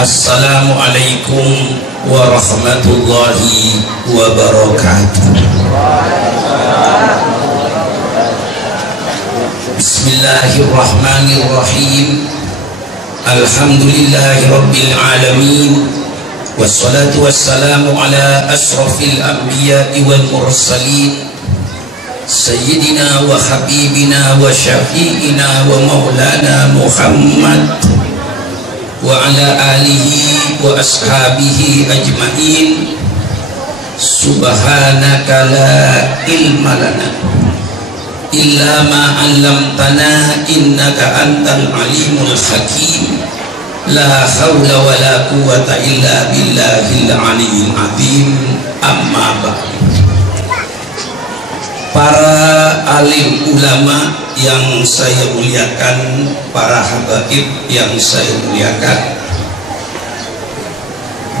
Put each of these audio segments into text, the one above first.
Assalamualaikum warahmatullahi wabarakatuh. Bismillahirrahmanirrahim. Alhamdulillahi rabbil alamin. Wassalatu wassalamu ala asrafil anbiya'i wal mursalin, Sayyidina wa habibina wa syafi'ina wa maulana Muhammad wa ala alihi wa ashabihi ajma'in. Subhanaka la ilma lana illa ma 'allamtana innaka antal alimul hakim. La haula wa la quwwata illa billahil aliyyil azim. Amma ba'd. Para alim ulama yang saya muliakan, para habaib yang saya muliakan,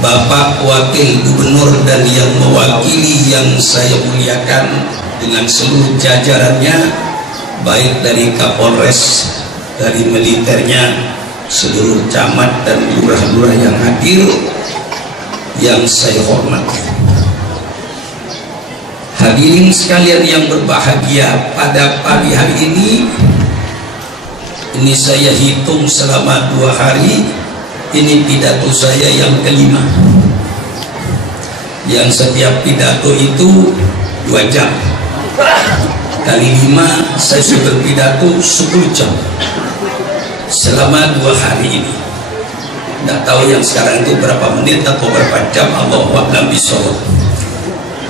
Bapak Wakil Gubernur dan yang mewakili yang saya muliakan dengan seluruh jajarannya, baik dari Kapolres, dari militernya, seluruh camat dan lurah-lurah yang hadir yang saya hormati. Hadirin sekalian yang berbahagia, pada pagi hari ini saya hitung selama 2 hari, ini pidato saya yang kelima, yang setiap pidato itu 2 jam kali 5, saya sudah berpidato 10 jam selama 2 hari ini. Tidak tahu yang sekarang itu berapa menit atau berapa jam, Allahu a'lam bishawab.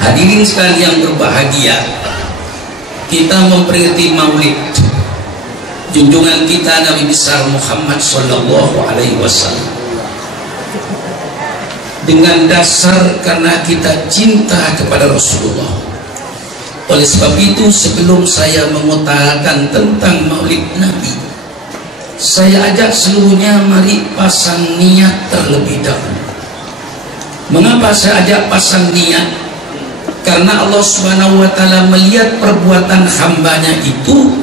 Hadirin sekalian yang berbahagia, kita memperingati Maulid junjungan kita Nabi besar Muhammad sallallahu alaihi wasallam dengan dasar karena kita cinta kepada Rasulullah. Oleh sebab itu, sebelum saya mengutarakan tentang Maulid Nabi, saya ajak seluruhnya mari pasang niat terlebih dahulu. Mengapa saya ajak pasang niat? Karena Allah Subhanahu wa ta'ala melihat perbuatan hambanya itu,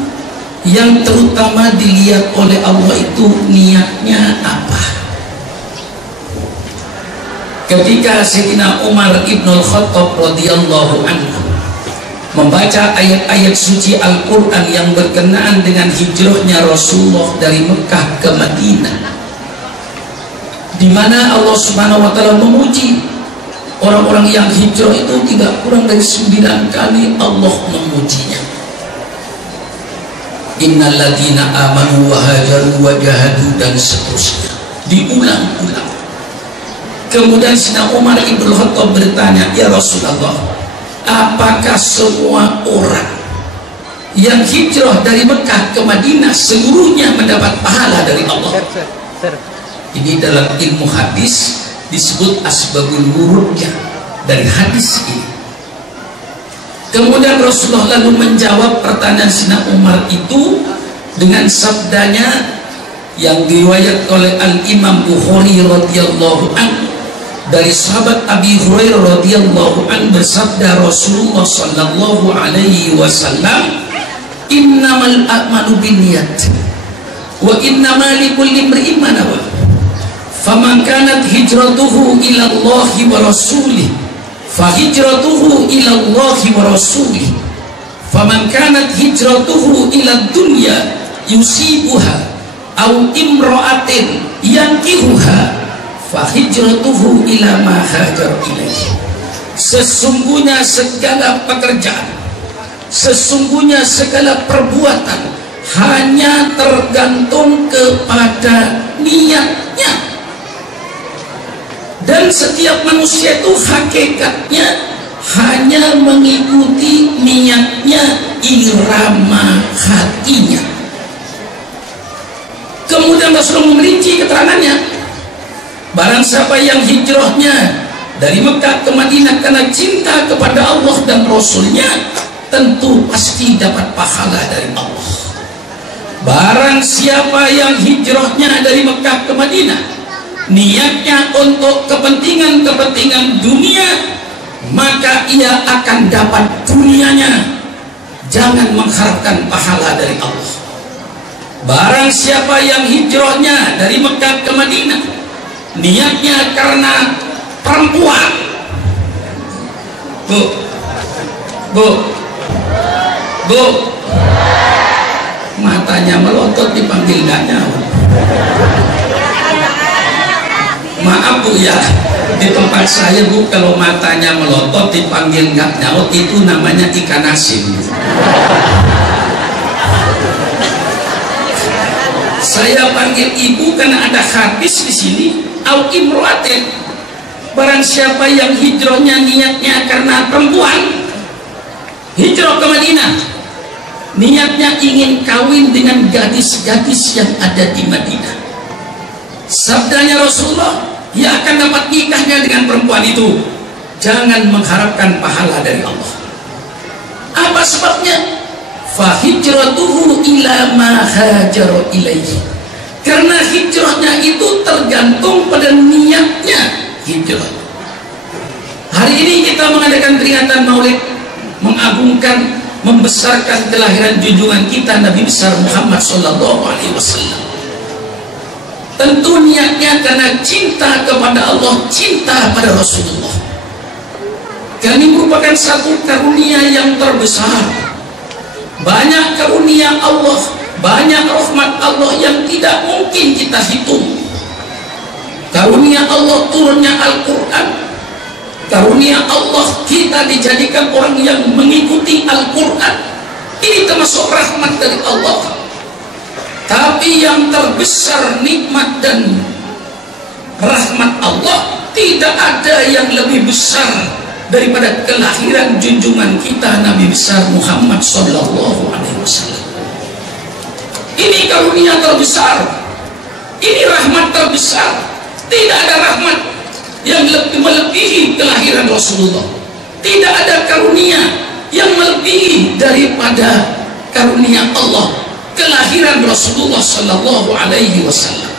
yang terutama dilihat oleh Allah itu niatnya apa. Ketika Sayyidina Umar ibnul Khattab radhiyallahu anhu membaca ayat-ayat suci Al-Quran yang berkenaan dengan hijrahnya Rasulullah dari Mekah ke Madinah, di mana Allah Subhanahu wa ta'ala memuji orang-orang yang hijrah itu tidak kurang dari 9 kali Allah memujinya. Innal ladzina amanu wa hajaru wa jahadu, dan seterusnya, diulang-ulang. Kemudian Sayyidina Umar ibn Khattab bertanya, ya Rasulullah, apakah semua orang yang hijrah dari Mekah ke Madinah seluruhnya mendapat pahala dari Allah? Ini dalam ilmu hadis disebut asbabul wurudnya dari hadis ini. Kemudian Rasulullah lalu menjawab pertanyaan Sayyidina Umar itu dengan sabdanya yang diriwayat oleh Al-Imam Bukhari radhiyallahu anhu dari sahabat Abi Hurairah radhiyallahu anhu, bersabda Rasulullah sallallahu alaihi wasallam, innamal a'malu binniyat wa innamal likulli imri'in ma nawa. Faman kanat hijratuhu ila Allahi wa rasulih fa hijratuhu ila Allahi wa rasulih. Faman kanat hijratuhu ila dunya yusibuha aw imra'atin yankihuha fa hijratuhu ila ma hajar ilaihi. Sesungguhnya segala pekerjaan, sesungguhnya segala perbuatan hanya tergantung kepada niatnya. Dan setiap manusia itu hakikatnya hanya mengikuti niatnya, irama hatinya. Kemudian Rasulullah merinci keterangannya, barang siapa yang hijrahnya dari Mekah ke Madinah karena cinta kepada Allah dan Rasulnya, tentu pasti dapat pahala dari Allah. Barang siapa yang hijrahnya dari Mekah ke Madinah niatnya untuk kepentingan dunia, maka ia akan dapat dunianya, jangan mengharapkan pahala dari Allah. Barang siapa yang hijrahnya dari Mekah ke Madinah niatnya karena perempuan. Bu, matanya melotot dipanggil nggak nyawa. Maaf Bu ya, di tempat saya Bu, kalau matanya melotot dipanggil nggak nyaut itu namanya ikan asin. Saya panggil ibu karena ada hadis di sini, au imroatin, barang siapa yang hijrahnya niatnya karena perempuan, hijrah ke Madinah, niatnya ingin kawin dengan gadis-gadis yang ada di Madinah. Sabdanya Rasulullah, ia akan dapat nikahnya dengan perempuan itu. Jangan mengharapkan pahala dari Allah. Apa sebabnya? Fahijratuhu ila ma hajara ilaihi. Karena hijrahnya itu tergantung pada niatnya hijrah. Hari ini kita mengadakan peringatan Maulid, mengagungkan, membesarkan kelahiran junjungan kita Nabi besar Muhammad sallallahu alaihi wasallam. Tentu niatnya karena cinta kepada Allah, cinta pada Rasulullah. Karena ini merupakan satu karunia yang terbesar. Banyak karunia Allah, banyak rahmat Allah yang tidak mungkin kita hitung. Karunia Allah turunnya Al-Quran, karunia Allah kita dijadikan orang yang mengikuti Al-Quran. Ini termasuk rahmat dari Allah. Tapi yang terbesar nikmat dan rahmat Allah, tidak ada yang lebih besar daripada kelahiran junjungan kita Nabi besar Muhammad sallallahu alaihi wasallam. Ini karunia terbesar, ini rahmat terbesar. Tidak ada rahmat yang lebih melebihi kelahiran Rasulullah. Tidak ada karunia yang melebihi daripada karunia Allah, kelahiran Rasulullah sallallahu alaihi wasallam.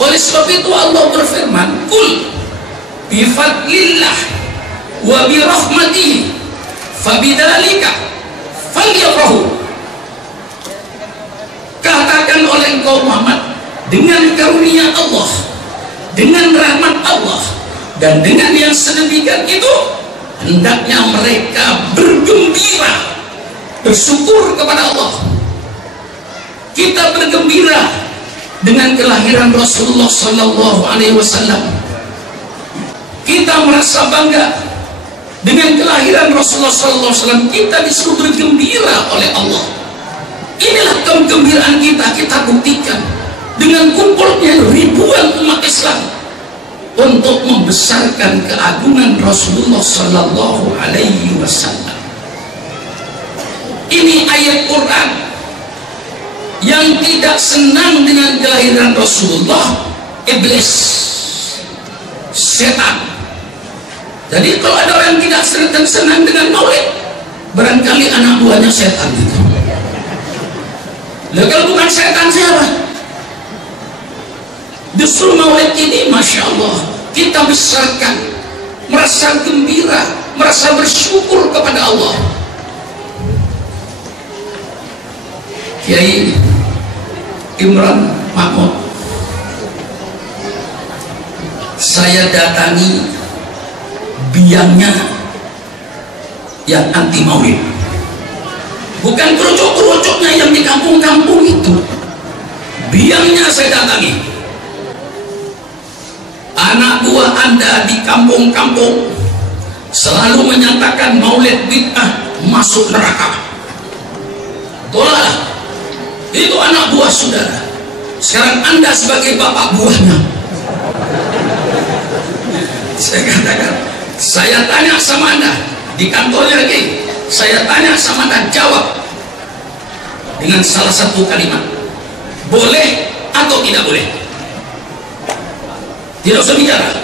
Oleh sebab itu Allah berfirman, "Qul bi fadlillah wa bi rahmatihi fabidzalika falyafrahu." Katakan oleh engkau Muhammad, dengan karunia Allah, dengan rahmat Allah, dan dengan yang sedemikian itu hendaknya mereka bergembira, bersyukur kepada Allah. Kita bergembira dengan kelahiran Rasulullah sallallahu alaihi wasallam. Kita merasa bangga dengan kelahiran Rasulullah sallallahu alaihi wasallam. Kita disuruh bergembira oleh Allah. Inilah kegembiraan kita buktikan dengan kumpulnya ribuan umat Islam untuk membesarkan keagungan Rasulullah sallallahu alaihi wasallam. Ini ayat Quran. Yang tidak senang dengan kelahiran Rasulullah, iblis, setan. Jadi kalau ada orang yang tidak senang dengan Maulid, barangkali anak buahnya setan itu. Lah kalau bukan setan siapa? Justru Maulid ini Masya Allah kita besarkan, merasa gembira, merasa bersyukur kepada Allah. Kiai Imran Mahmud, saya datangi biangnya yang anti Maulid, bukan kerucuk-kerucuknya yang di kampung-kampung itu. Biangnya saya datangi. Anak buah Anda di kampung-kampung selalu menyatakan Maulid bid'ah, masuk neraka. Tolak. Itu anak buah saudara. Sekarang Anda sebagai bapak buahnya, saya katakan, saya tanya sama Anda di kantornya lagi, saya tanya sama Anda, jawab dengan salah satu kalimat, boleh atau tidak boleh? Tidak usah bicara.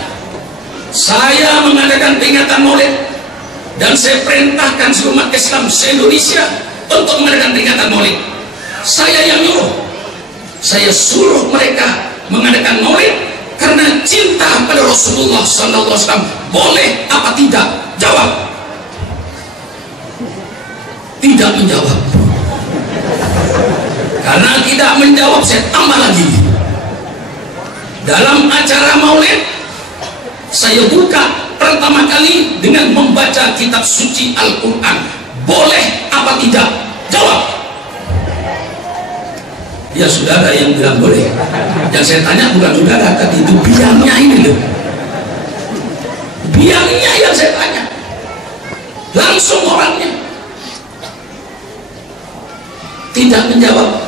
Saya mengadakan peringatan Maulid dan saya perintahkan seluruh umat Islam se-Indonesia untuk mengadakan peringatan Maulid. Saya yang nyuruh, saya suruh mereka mengadakan Maulid karena cinta pada Rasulullah sallallahu alaihi wasallam. Boleh apa tidak? Jawab. Tidak menjawab. Karena tidak menjawab, saya tambah lagi. Dalam acara maulid saya buka pertama kali dengan membaca kitab suci Al-Quran. Boleh apa tidak? Jawab. Ya saudara yang bilang boleh. Yang saya tanya bukan saudara tadi, itu biangnya ini loh. Biangnya yang saya tanya. Langsung orangnya tidak menjawab.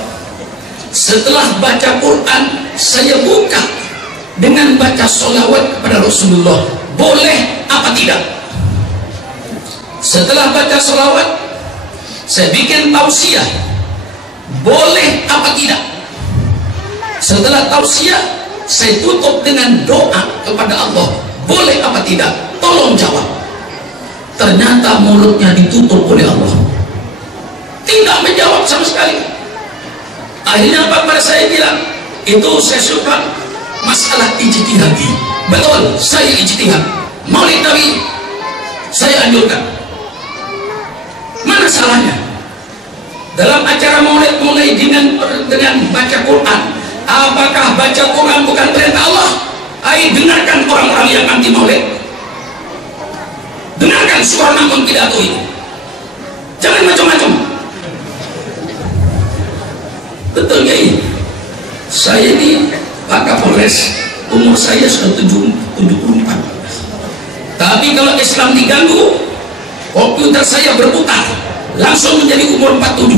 Setelah baca Quran, saya buka dengan baca sholawat kepada Rasulullah. Boleh apa tidak? Setelah baca sholawat, saya bikin tausiah. Boleh apa tidak? Setelah tausiah, saya tutup dengan doa kepada Allah. Boleh apa tidak? Tolong jawab. Ternyata mulutnya ditutup oleh Allah, tidak menjawab sama sekali. Akhirnya apa pada saya bilang, itu saya suka masalah ijtihadi. Betul, saya ijtihad. Maulid Nabi saya anjurkan. Mana salahnya? Dalam acara maulid mulai dengan baca Quran. Apakah baca Quran bukan perintah Allah? Ayo dengarkan orang-orang yang anti maulid. Dengarkan suara namun pidato itu. Jangan macam-macam. Betul ya ini. Saya ini Pak Kapolres, umur saya sudah 74. Tapi kalau Islam diganggu, komputer saya berputar, langsung menjadi umur 47.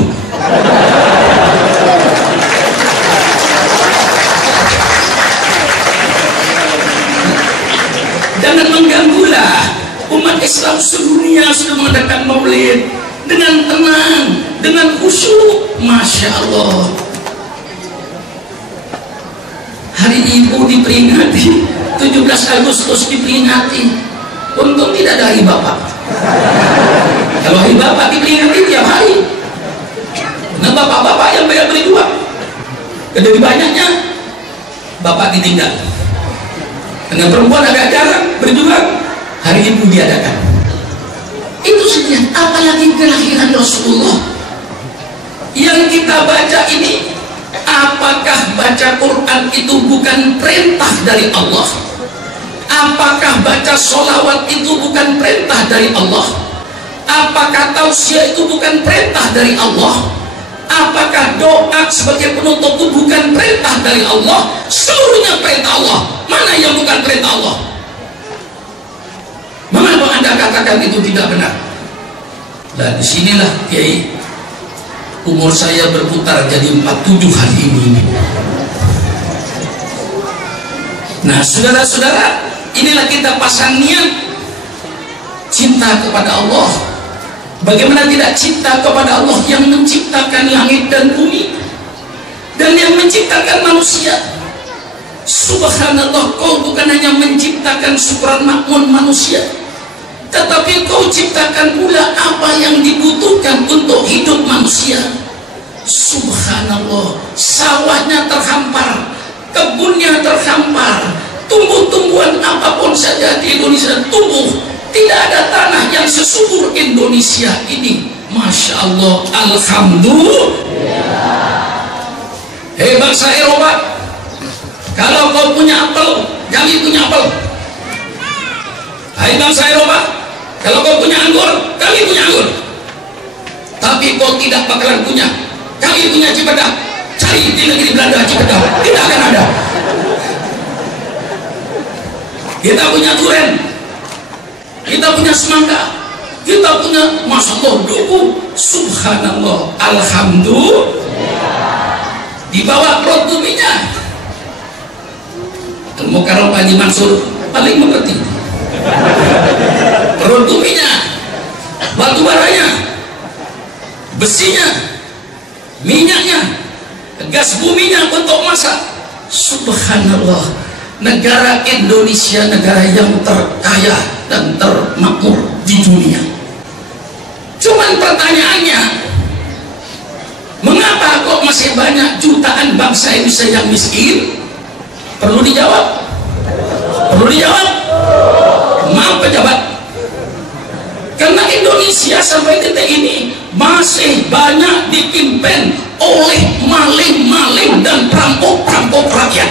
Jangan mengganggulah. Umat Islam sedunia sudah mengadakan maulid dengan tenang, dengan khusyuk. Masya Allah. Hari Ibu diperingati, 17 Agustus diperingati. Untung tidak ada hari Bapak. Kalau hari Bapak diperingati tiap hari. Nah bapak-bapak yang banyak berjuang, dari banyaknya Bapak ditinggal. Dengan perempuan agak jarang berjuang, hari Ibu diadakan. Itu sekian. Apalagi kelahiran Rasulullah yang kita baca ini. Apakah baca Quran itu bukan perintah dari Allah? Apakah baca sholawat itu bukan perintah dari Allah? Apakah tausiah itu bukan perintah dari Allah? Apakah doa sebagai penutup itu bukan perintah dari Allah? Seluruhnya perintah Allah. Mana yang bukan perintah Allah? Mengapa Anda katakan itu tidak benar? Dan disinilah Kiai, umur saya berputar jadi 47 hari ini. Nah saudara-saudara, inilah kita pasang niat cinta kepada Allah. Bagaimana tidak cinta kepada Allah yang menciptakan langit dan bumi dan yang menciptakan manusia. Subhanallah, kau bukan hanya menciptakan syukuran makmun manusia, tetapi kau ciptakan pula apa yang dibutuhkan untuk hidup manusia. Subhanallah, sawahnya terhampar, kebunnya terhampar, tumbuh-tumbuhan apapun saja di Indonesia tumbuh. Tidak ada tanah yang sesubur Indonesia ini. Masya Allah, alhamdulillah. Hei bangsa Eropa, kalau kau punya apel, kami punya apel. Hai bangsa Eropa, kalau kau punya anggur, kami punya anggur. Tapi kau tidak bakalan punya. Kami punya Cipedak. Cari di negeri Belanda Cipedak, tidak akan ada. Kita punya durian, kita punya semangka, kita punya Masya Allah duku. Subhanallah, alhamdulillah. Di bawah perut buminya Al-Mukarram Haji Mansur paling mengerti. Perut buminya, batu baranya, besinya, minyaknya, gas buminya untuk masak. Subhanallah, negara Indonesia negara yang terkaya dan termakmur di dunia. Cuman pertanyaannya, mengapa kok masih banyak jutaan bangsa Indonesia yang miskin? Perlu dijawab? Perlu dijawab? Maaf pejabat, karena Indonesia sampai detik ini masih banyak dipimpin oleh maling-maling dan perampok-perampok rakyat.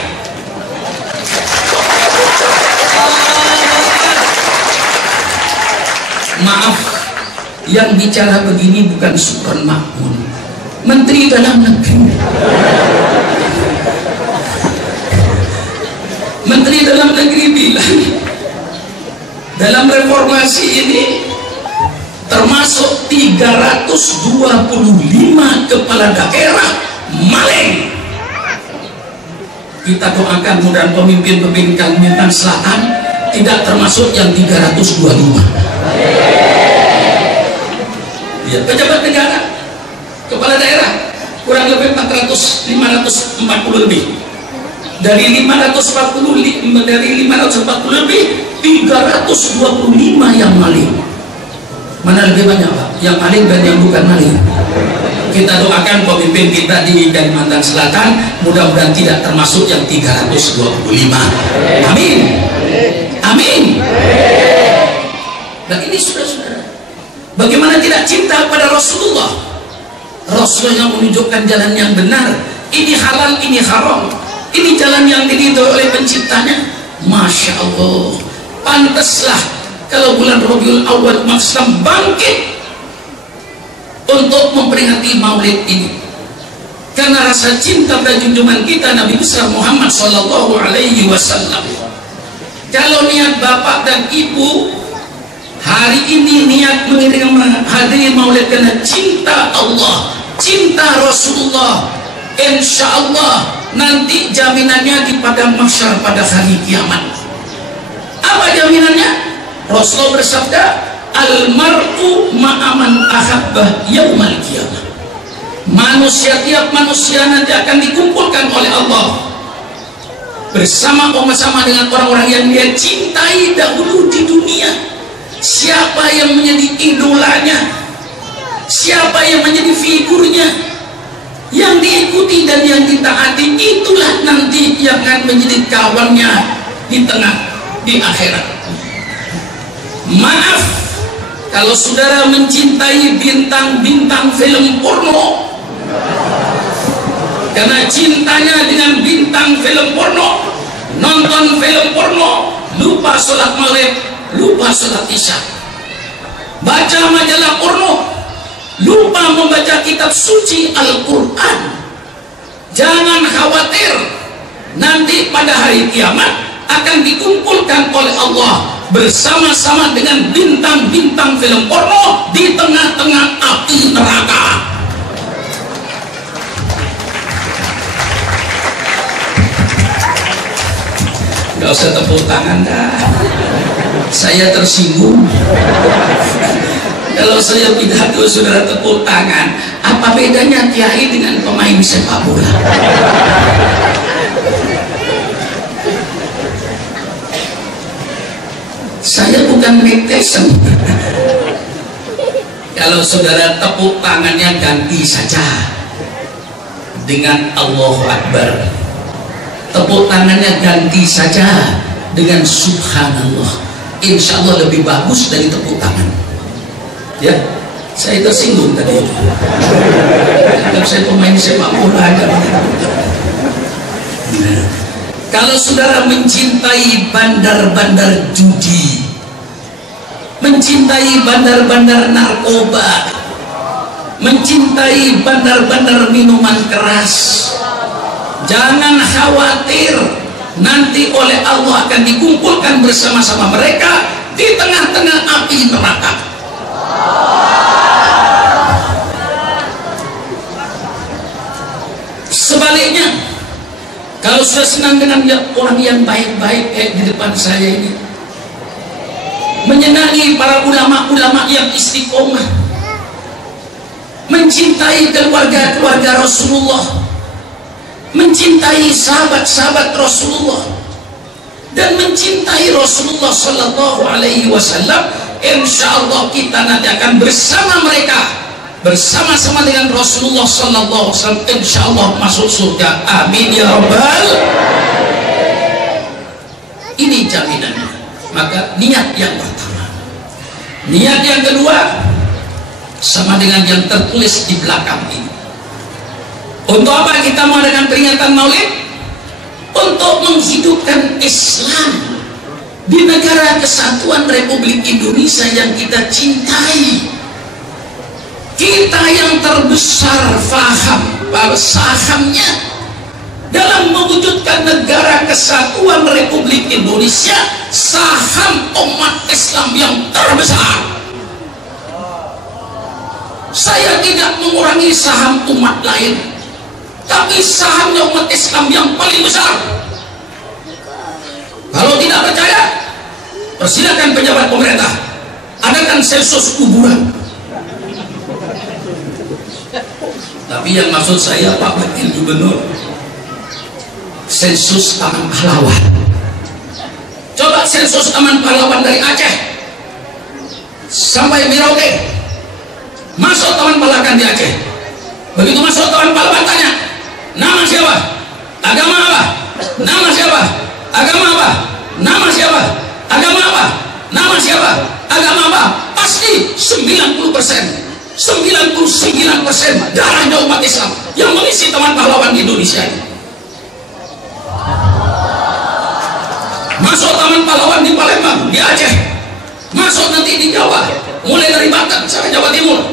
yang bicara begini bukan Supron Makmun, Menteri Dalam Negeri. Menteri Dalam Negeri bilang dalam reformasi ini termasuk 325 kepala daerah maling. Kita doakan mudah pemimpin-pemimpin Kalimantan Selatan tidak termasuk yang 325. Ya, pejabat negara, kepala daerah kurang lebih 540 lebih. Dari 540 lebih 325 yang maling. Mana lebih banyak, Pak? Yang maling dan yang bukan maling? Kita doakan pemimpin kita di Kalimantan Selatan mudah-mudahan tidak termasuk yang 325. Amin. Amin. Dan ini saudara-saudara, bagaimana tidak cinta pada Rasulullah? Rasul yang menunjukkan jalan yang benar. Ini halal, ini haram. Ini jalan yang diridhoi oleh penciptanya. Masya Allah. Pantaslah kalau bulan Rabiul Awal umat Islam bangkit untuk memperingati maulid ini, karena rasa cinta pada junjungan kita Nabi besar Muhammad Sallallahu Alaihi Wasallam. Kalau niat bapak dan ibu hari ini niat menghadiri maulid karena cinta Allah, cinta Rasulullah, insya Allah nanti jaminannya di padang mahsyar pada hari kiamat. Apa jaminannya? Rasulullah bersabda, almar'u ma'aman ahabbah yaumal qiyamah. Manusia, tiap manusia nanti akan dikumpulkan oleh Allah bersama-sama dengan orang-orang yang dia cintai dahulu di dunia. Siapa yang menjadi idolanya, siapa yang menjadi figurnya, yang diikuti dan yang ditaati, itulah nanti yang akan menjadi kawannya di akhirat. Maaf kalau saudara mencintai bintang-bintang film porno, karena cintanya dengan bintang film porno, nonton film porno, lupa sholat maghrib, lupa sholat isya, baca majalah porno, lupa membaca kitab suci Al-Quran. Jangan khawatir, nanti pada hari kiamat akan dikumpulkan oleh Allah bersama-sama dengan bintang-bintang film porno di tengah-tengah api neraka. Gak usah tepuk tangan dah, saya tersinggung. Kalau saya pidato saudara tepuk tangan, apa bedanya kiai dengan pemain sepak bola? Saya bukan netizen. Kalau saudara tepuk tangannya ganti saja dengan Allahu Akbar, tepuk tangannya ganti saja dengan Subhanallah, insya Allah lebih bagus dari tepuk tangan. Ya, saya tersinggung tadi. Kalau saya pemain sepak bola aja. Kalau saudara mencintai bandar-bandar judi, mencintai bandar-bandar narkoba, mencintai bandar-bandar minuman keras, jangan khawatir, nanti oleh Allah akan dikumpulkan bersama-sama mereka di tengah-tengah api neraka. Sebaliknya, kalau sudah senang dengan orang yang baik-baik kayak di depan saya ini, menyenangi para ulama-ulama yang istiqomah, mencintai keluarga-keluarga Rasulullah, mencintai sahabat-sahabat Rasulullah, dan mencintai Rasulullah Sallallahu Alaihi Wasallam, insya Allah kita nanti akan bersama mereka, bersama-sama dengan Rasulullah Sallallahu Alaihi Wasallam, insya Allah masuk surga. Amin ya Rabbal. Ini jaminannya. Maka niat yang pertama. Niat yang kedua sama dengan yang tertulis di belakang ini. Untuk apa kita mengadakan peringatan Maulid? Untuk menghidupkan Islam di negara kesatuan Republik Indonesia yang kita cintai. kita yang terbesar sahamnya dalam mewujudkan negara kesatuan Republik Indonesia, saham umat Islam yang terbesar. Saya tidak mengurangi saham umat lain, tapi sahamnya umat Islam yang paling besar. Kalau tidak percaya, persilakan pejabat pemerintah adakan sensus kuburan. Tapi yang maksud saya Pak Wakil Gubernur, sensus Taman Pahlawan. Coba sensus Taman Pahlawan dari Aceh sampai Merauke, masuk Taman Pahlawan di Aceh. Begitu masuk Taman Pahlawan tanya, nama siapa? Agama apa? Nama siapa? Agama apa? Nama siapa? Agama apa? Nama siapa? Agama apa? Pasti 90%, 99% darahnya umat Islam yang mengisi Taman Pahlawan di Indonesia ini. Masuk Taman Pahlawan di Palembang, di Aceh, masuk nanti di Jawa, mulai dari Banten sampai Jawa Timur,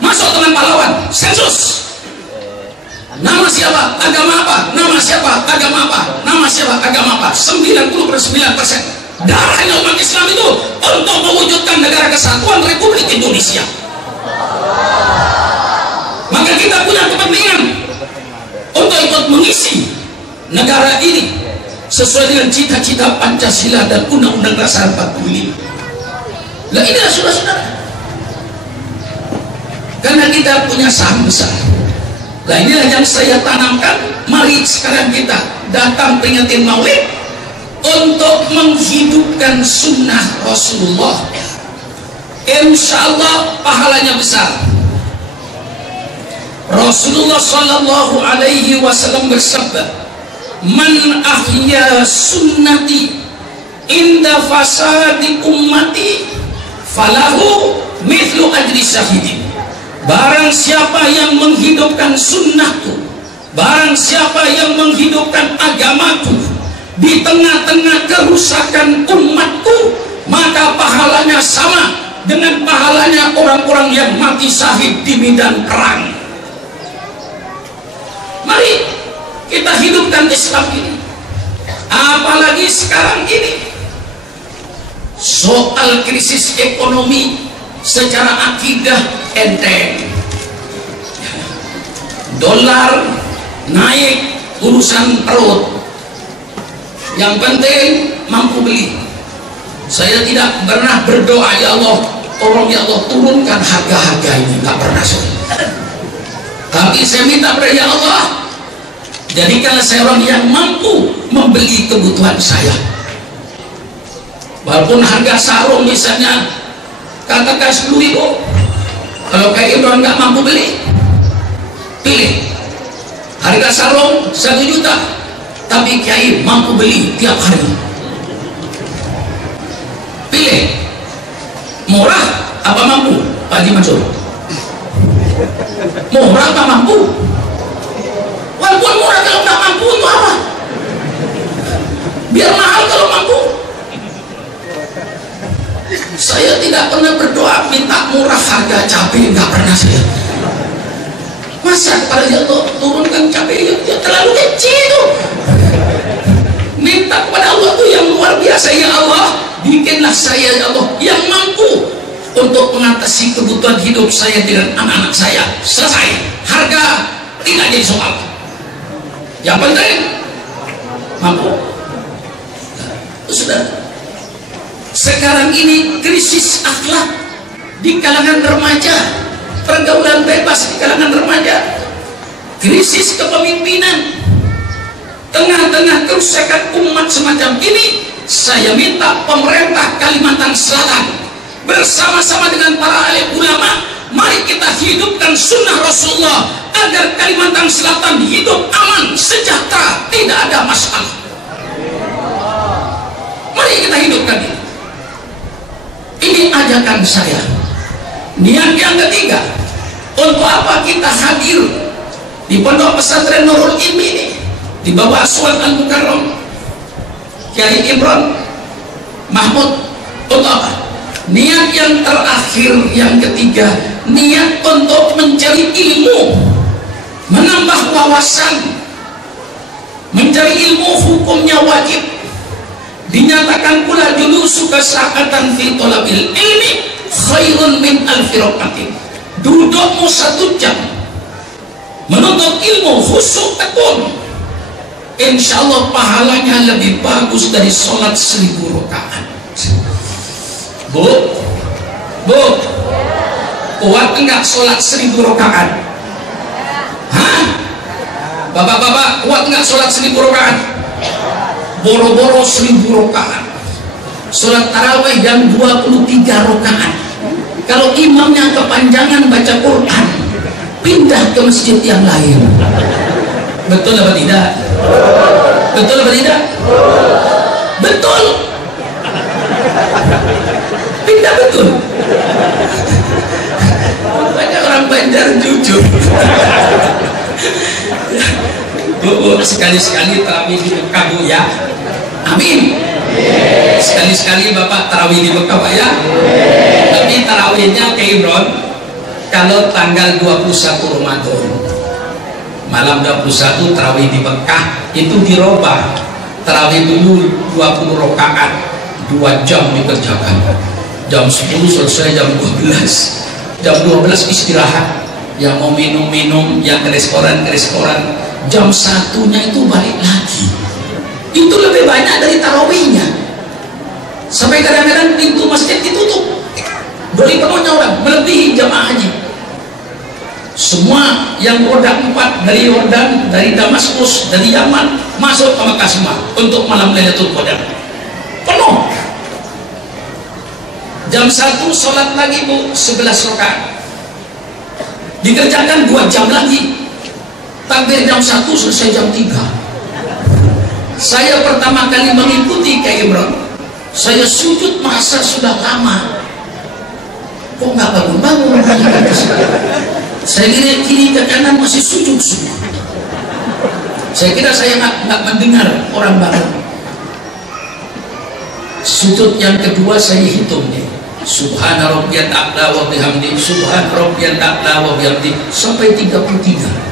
masuk Taman Pahlawan, sensus. Nama siapa? Agama apa? Nama siapa? Agama apa? Nama siapa? Agama apa? 99% darahnya umat Islam itu untuk mewujudkan negara kesatuan Republik Indonesia. Maka kita punya kepentingan untuk ikut mengisi negara ini sesuai dengan cita-cita Pancasila dan Undang-Undang Dasar 45. Nah inilah saudara-saudara, karena kita punya saham besar. Nah inilah yang saya tanamkan. Mari sekarang kita datang peringatin Maulid untuk menghidupkan sunnah Rasulullah. Insya Allah pahalanya besar. Rasulullah Sallallahu Alaihi Wasallam bersabda, "Man ahya sunnati inda fasadi ummati falahu mithlu ajri syahidin." Barang siapa yang menghidupkan sunnahku, barang siapa yang menghidupkan agamaku di tengah-tengah kerusakan umatku, maka pahalanya sama dengan pahalanya orang-orang yang mati syahid di medan perang. Mari kita hidupkan Islam ini. Apalagi sekarang ini soal krisis ekonomi secara akidah enteng. Dolar naik, urusan perut. Yang penting mampu beli. Saya tidak pernah berdoa, ya Allah, tolong ya Allah turunkan harga-harga ini, nggak pernah saya. Tapi saya minta kepada ya Allah, jadikanlah saya orang yang mampu membeli kebutuhan saya. Walaupun harga sarung misalnya katakan 10.000, kalau kayak Imron nggak mampu beli, pilih harga sarung 1 juta, tapi Kiai mampu beli tiap hari. Pilih murah apa mampu, Pak Haji Mansur? Murah apa mampu? Walaupun murah kalau nggak mampu untuk apa? Biar mahal kalau mampu. Saya tidak pernah berdoa minta murah harga cabai, nggak pernah saya. Masa kepada ya Allah turunkan cabai yang terlalu kecil itu. Minta kepada Allah itu yang luar biasa. Ya Allah, bikinlah saya ya Allah yang mampu untuk mengatasi kebutuhan hidup saya dengan anak-anak saya. Selesai, harga tidak jadi soal. Yang penting mampu. Sudah. Sekarang ini krisis akhlak di kalangan remaja, pergaulan bebas di kalangan remaja, krisis kepemimpinan, tengah-tengah kerusakan umat semacam ini. Saya minta pemerintah Kalimantan Selatan bersama-sama dengan para alim ulama, mari kita hidupkan sunnah Rasulullah agar Kalimantan Selatan hidup aman, sejahtera, tidak ada masalah. Mari kita hidupkan ini. Ini ajakan saya. Niat yang ketiga, untuk apa kita hadir di Pondok Pesantren Nurul Ilmi ini di bawah Aswad Al-Mukarram Kiai Imron Mahmud? Untuk apa? Niat yang terakhir, yang ketiga, niat untuk mencari ilmu, menambah wawasan. Mencari ilmu hukumnya wajib. Dinyatakan pula julusu kesahatan fi thalabil ilmi khairun min alfi rakaatin. Dudukmu 1 jam menuntut ilmu khusyuk tekun, insyaallah pahalanya lebih bagus dari sholat 1000 rakaat. Bu, kuat enggak sholat 1000 rakaat? Hah? Bapak-bapak, kuat enggak sholat 1000 rakaat? Boro-boro 1000 rakaat. Sholat tarawih yang 23 rakaat. Kalau imamnya kepanjangan baca Quran, pindah ke masjid yang lain. Betul apa tidak? Betul apa tidak? Betul. Pindah betul. Banyak orang Banjar jujur. Bu, sekali-sekali tarawih di Mekah, Bu, ya. Amin. Sekali-sekali Bapak tarawih di Mekah, Pak, ya. Tapi tarawihnya ke Imron kalau tanggal 21 Ramadan. Malam 21 tarawih di Mekah itu dirubah. Tarawih dulu 20 rakaat, 2 jam dikerjakan. Jam 10 selesai, jam 12. Jam 12 istirahat. Yang mau minum-minum, yang ke restoran. Jam 1-nya itu balik lagi. Itu lebih banyak dari tarawihnya. Sampai kadang-kadang pintu masjid ditutup, beli penuhnya orang, melebihi jamaah haji. Semua yang roda 4 dari Yordan, dari Damaskus, dari Yaman masuk ke Mekah semua untuk malam Lailatul Qadar. Penuh. Jam 1 sholat lagi, Bu, 11 rakaat. Dikerjakan 2 jam lagi. Takbir jam 1 selesai jam 3. Saya pertama kali mengikuti ke Imron, saya sujud merasa sudah lama. Kok nggak bangun-bangun? Saya lihat kiri ke kanan masih sujud semua. Saya kira saya nggak mendengar orang bangun. Sujud yang kedua saya hitung nih. Subhana rabbiyal a'la wa bihamdi, subhana rabbiyal a'la wa bihamdi, sampai 33.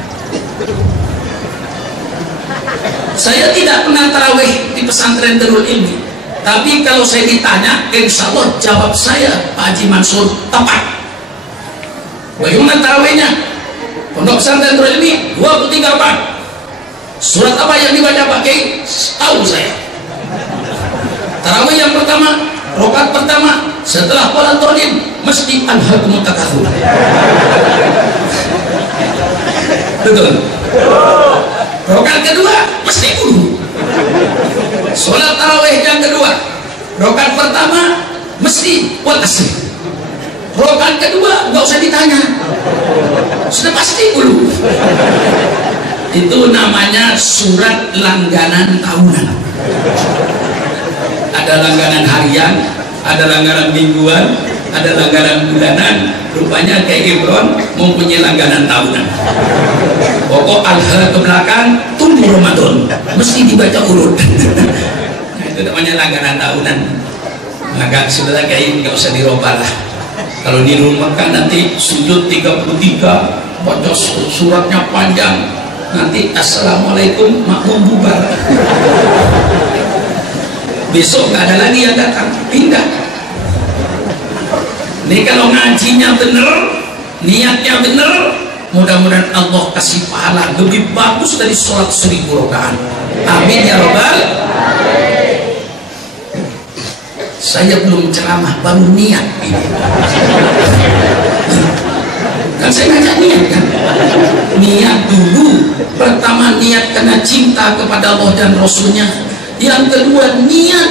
Saya tidak pernah tarawih di pesantren Darul Ilmi, tapi kalau saya ditanya, insya Allah jawab saya Pak Haji Mansur tepat. Bagaimana tarawihnya? Pondok pesantren Darul Ilmi 23 rakaat. Surat apa yang dibaca Pak Kiai? Tahu saya. Tarawih yang pertama, rakaat pertama setelah qala dhalim mesti alhaakumut takatsur. Betul. Rakaat kedua mesti dulu. Sholat tarawih yang kedua, rakaat pertama mesti wal asr. Rakaat kedua nggak usah ditanya, sudah pasti dulu. Itu namanya surat langganan tahunan. Ada langganan harian, ada langganan mingguan, ada langganan bulanan. Rupanya kayak Imron mempunyai langganan tahunan. Pokok alha ke belakang tunggu Ramadan mesti dibaca urut. Nah, itu namanya langganan tahunan. Maka saudara kayak nggak usah dirubah lah. Kalau di rumah kan nanti sujud 33, baca suratnya panjang, nanti assalamualaikum makmum bubar. Besok nggak ada lagi yang datang, pindah. Ini kalau ngajinya bener, niatnya bener, mudah-mudahan Allah kasih pahala lebih bagus dari sholat 1000 rakaat. Amin ya robbal. Saya belum ceramah, baru niat. Kan saya ngajak niat kan. Niat dulu. Pertama niat karena cinta kepada Allah dan Rasulnya. Yang kedua niat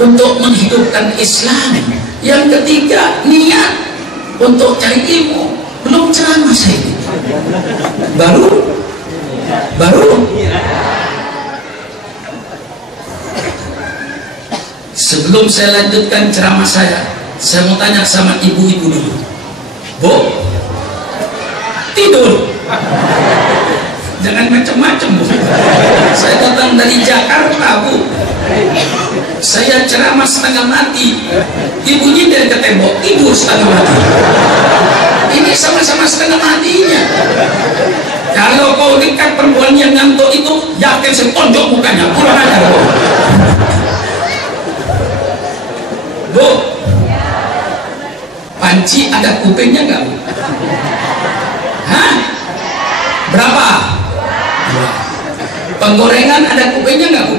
untuk menghidupkan Islam. Yang ketiga niat untuk cari ilmu. Belum ceramah saya. Baru sebelum saya lanjutkan ceramah saya mau tanya sama ibu-ibu dulu. Bu, tidur jangan macam-macam, Bu. Saya datang dari Jakarta, Bu. Saya ceramah setengah mati, ibu nyindir ke tembok, ibu setengah mati. Ini sama-sama setengah matinya. Kalau kau dekat perempuan yang ngantuk itu, yakin setonjok mukanya, kurang ajar kau. Bu, panci ada kupingnya nggak, Bu? Hah? Berapa? Penggorengan ada kupingnya nggak, Bu?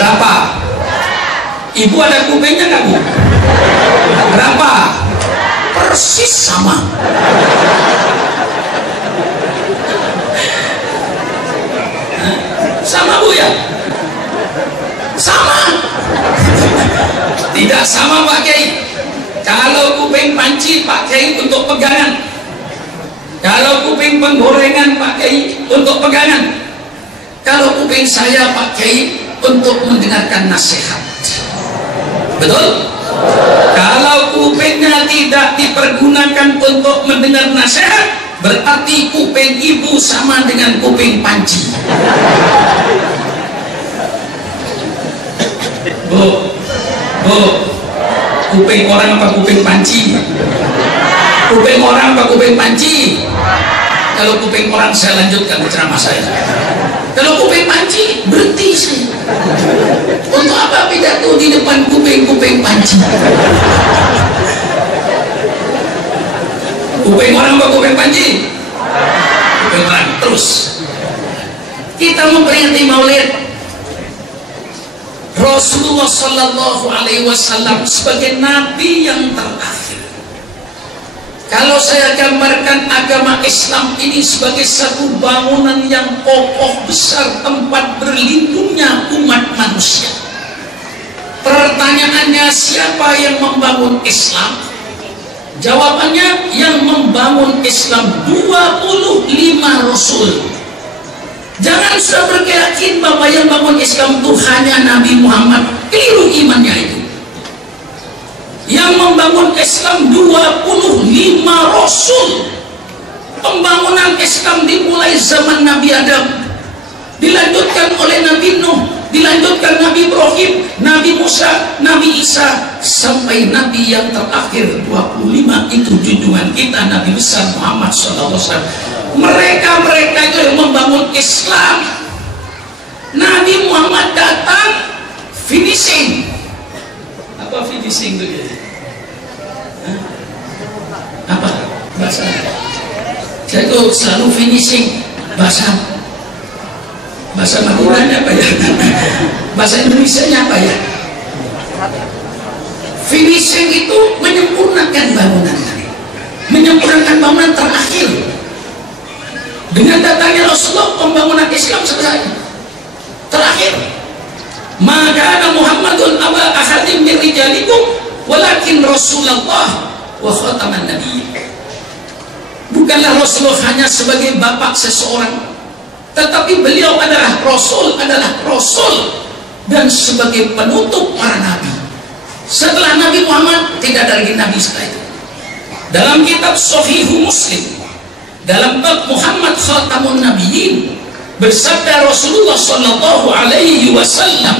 Berapa? Ibu ada kupingnya nggak, Bu? Berapa? Persis sama. Sama, Bu, ya? Sama. Tidak sama, Pak Kiai. Kalau kuping panci Pak Kiai untuk pegangan, kalau kuping penggorengan Pak Kiai untuk pegangan, kalau kuping saya Pak Kiai untuk mendengarkan nasihat. Betul? Kalau kupingnya tidak dipergunakan untuk mendengar nasihat, berarti kuping ibu sama dengan kuping panci. Bu, kuping orang apa kuping panci? Kuping orang apa kuping panci? Kalau kuping orang saya lanjutkan ceramah saya. Kalau kuping panci berhenti saya. Untuk apa pidato di depan kuping panci? Kuping orang apa kuping panci? Kuping orang. Terus kita memperingati Maulid Rasulullah Sallallahu Alaihi Wasallam sebagai Nabi yang terakhir. Kalau saya gambarkan agama Islam ini sebagai satu bangunan yang kokoh besar, tempat berlindungnya umat manusia. Pertanyaannya, siapa yang membangun Islam? Jawabannya, yang membangun Islam 25 Rasul. Jangan sudah berkeyakin bahwa yang bangun Islam itu hanya Nabi Muhammad. Keliru imannya itu. Yang membangun Islam 25 Rasul. Pembangunan Islam dimulai zaman Nabi Adam, dilanjutkan oleh Nabi Nuh, dilanjutkan Nabi Ibrahim, Nabi Musa, Nabi Isa, sampai Nabi yang terakhir 25 itu junjungan kita Nabi besar Muhammad SAW. Mereka itu yang membangun Islam. Nabi Muhammad datang finishing. Apa finishing itu? Apa bahasa? Saya itu selalu finishing bahasa Maduranya apa ya? Bahasa Indonesianya apa ya? Finishing itu menyempurnakan bangunan, menyempurnakan bangunan terakhir. Dengan datangnya Rasulullah, pembangunan Islam selesai. Terakhir, maka ada Muhammadun aba ahadim min rijalikum walakin Rasulullah wa khataman nabiyyin. Bukanlah Rasulullah hanya sebagai bapak seseorang, tetapi beliau adalah Rasul dan sebagai penutup para nabi. Setelah Nabi Muhammad tidak ada lagi nabi setelah itu. Dalam kitab Shahihu Muslim, dalam bab Muhammad Khatamun Nabiyyin, bersabda Rasulullah Sallallahu Alaihi Wasallam,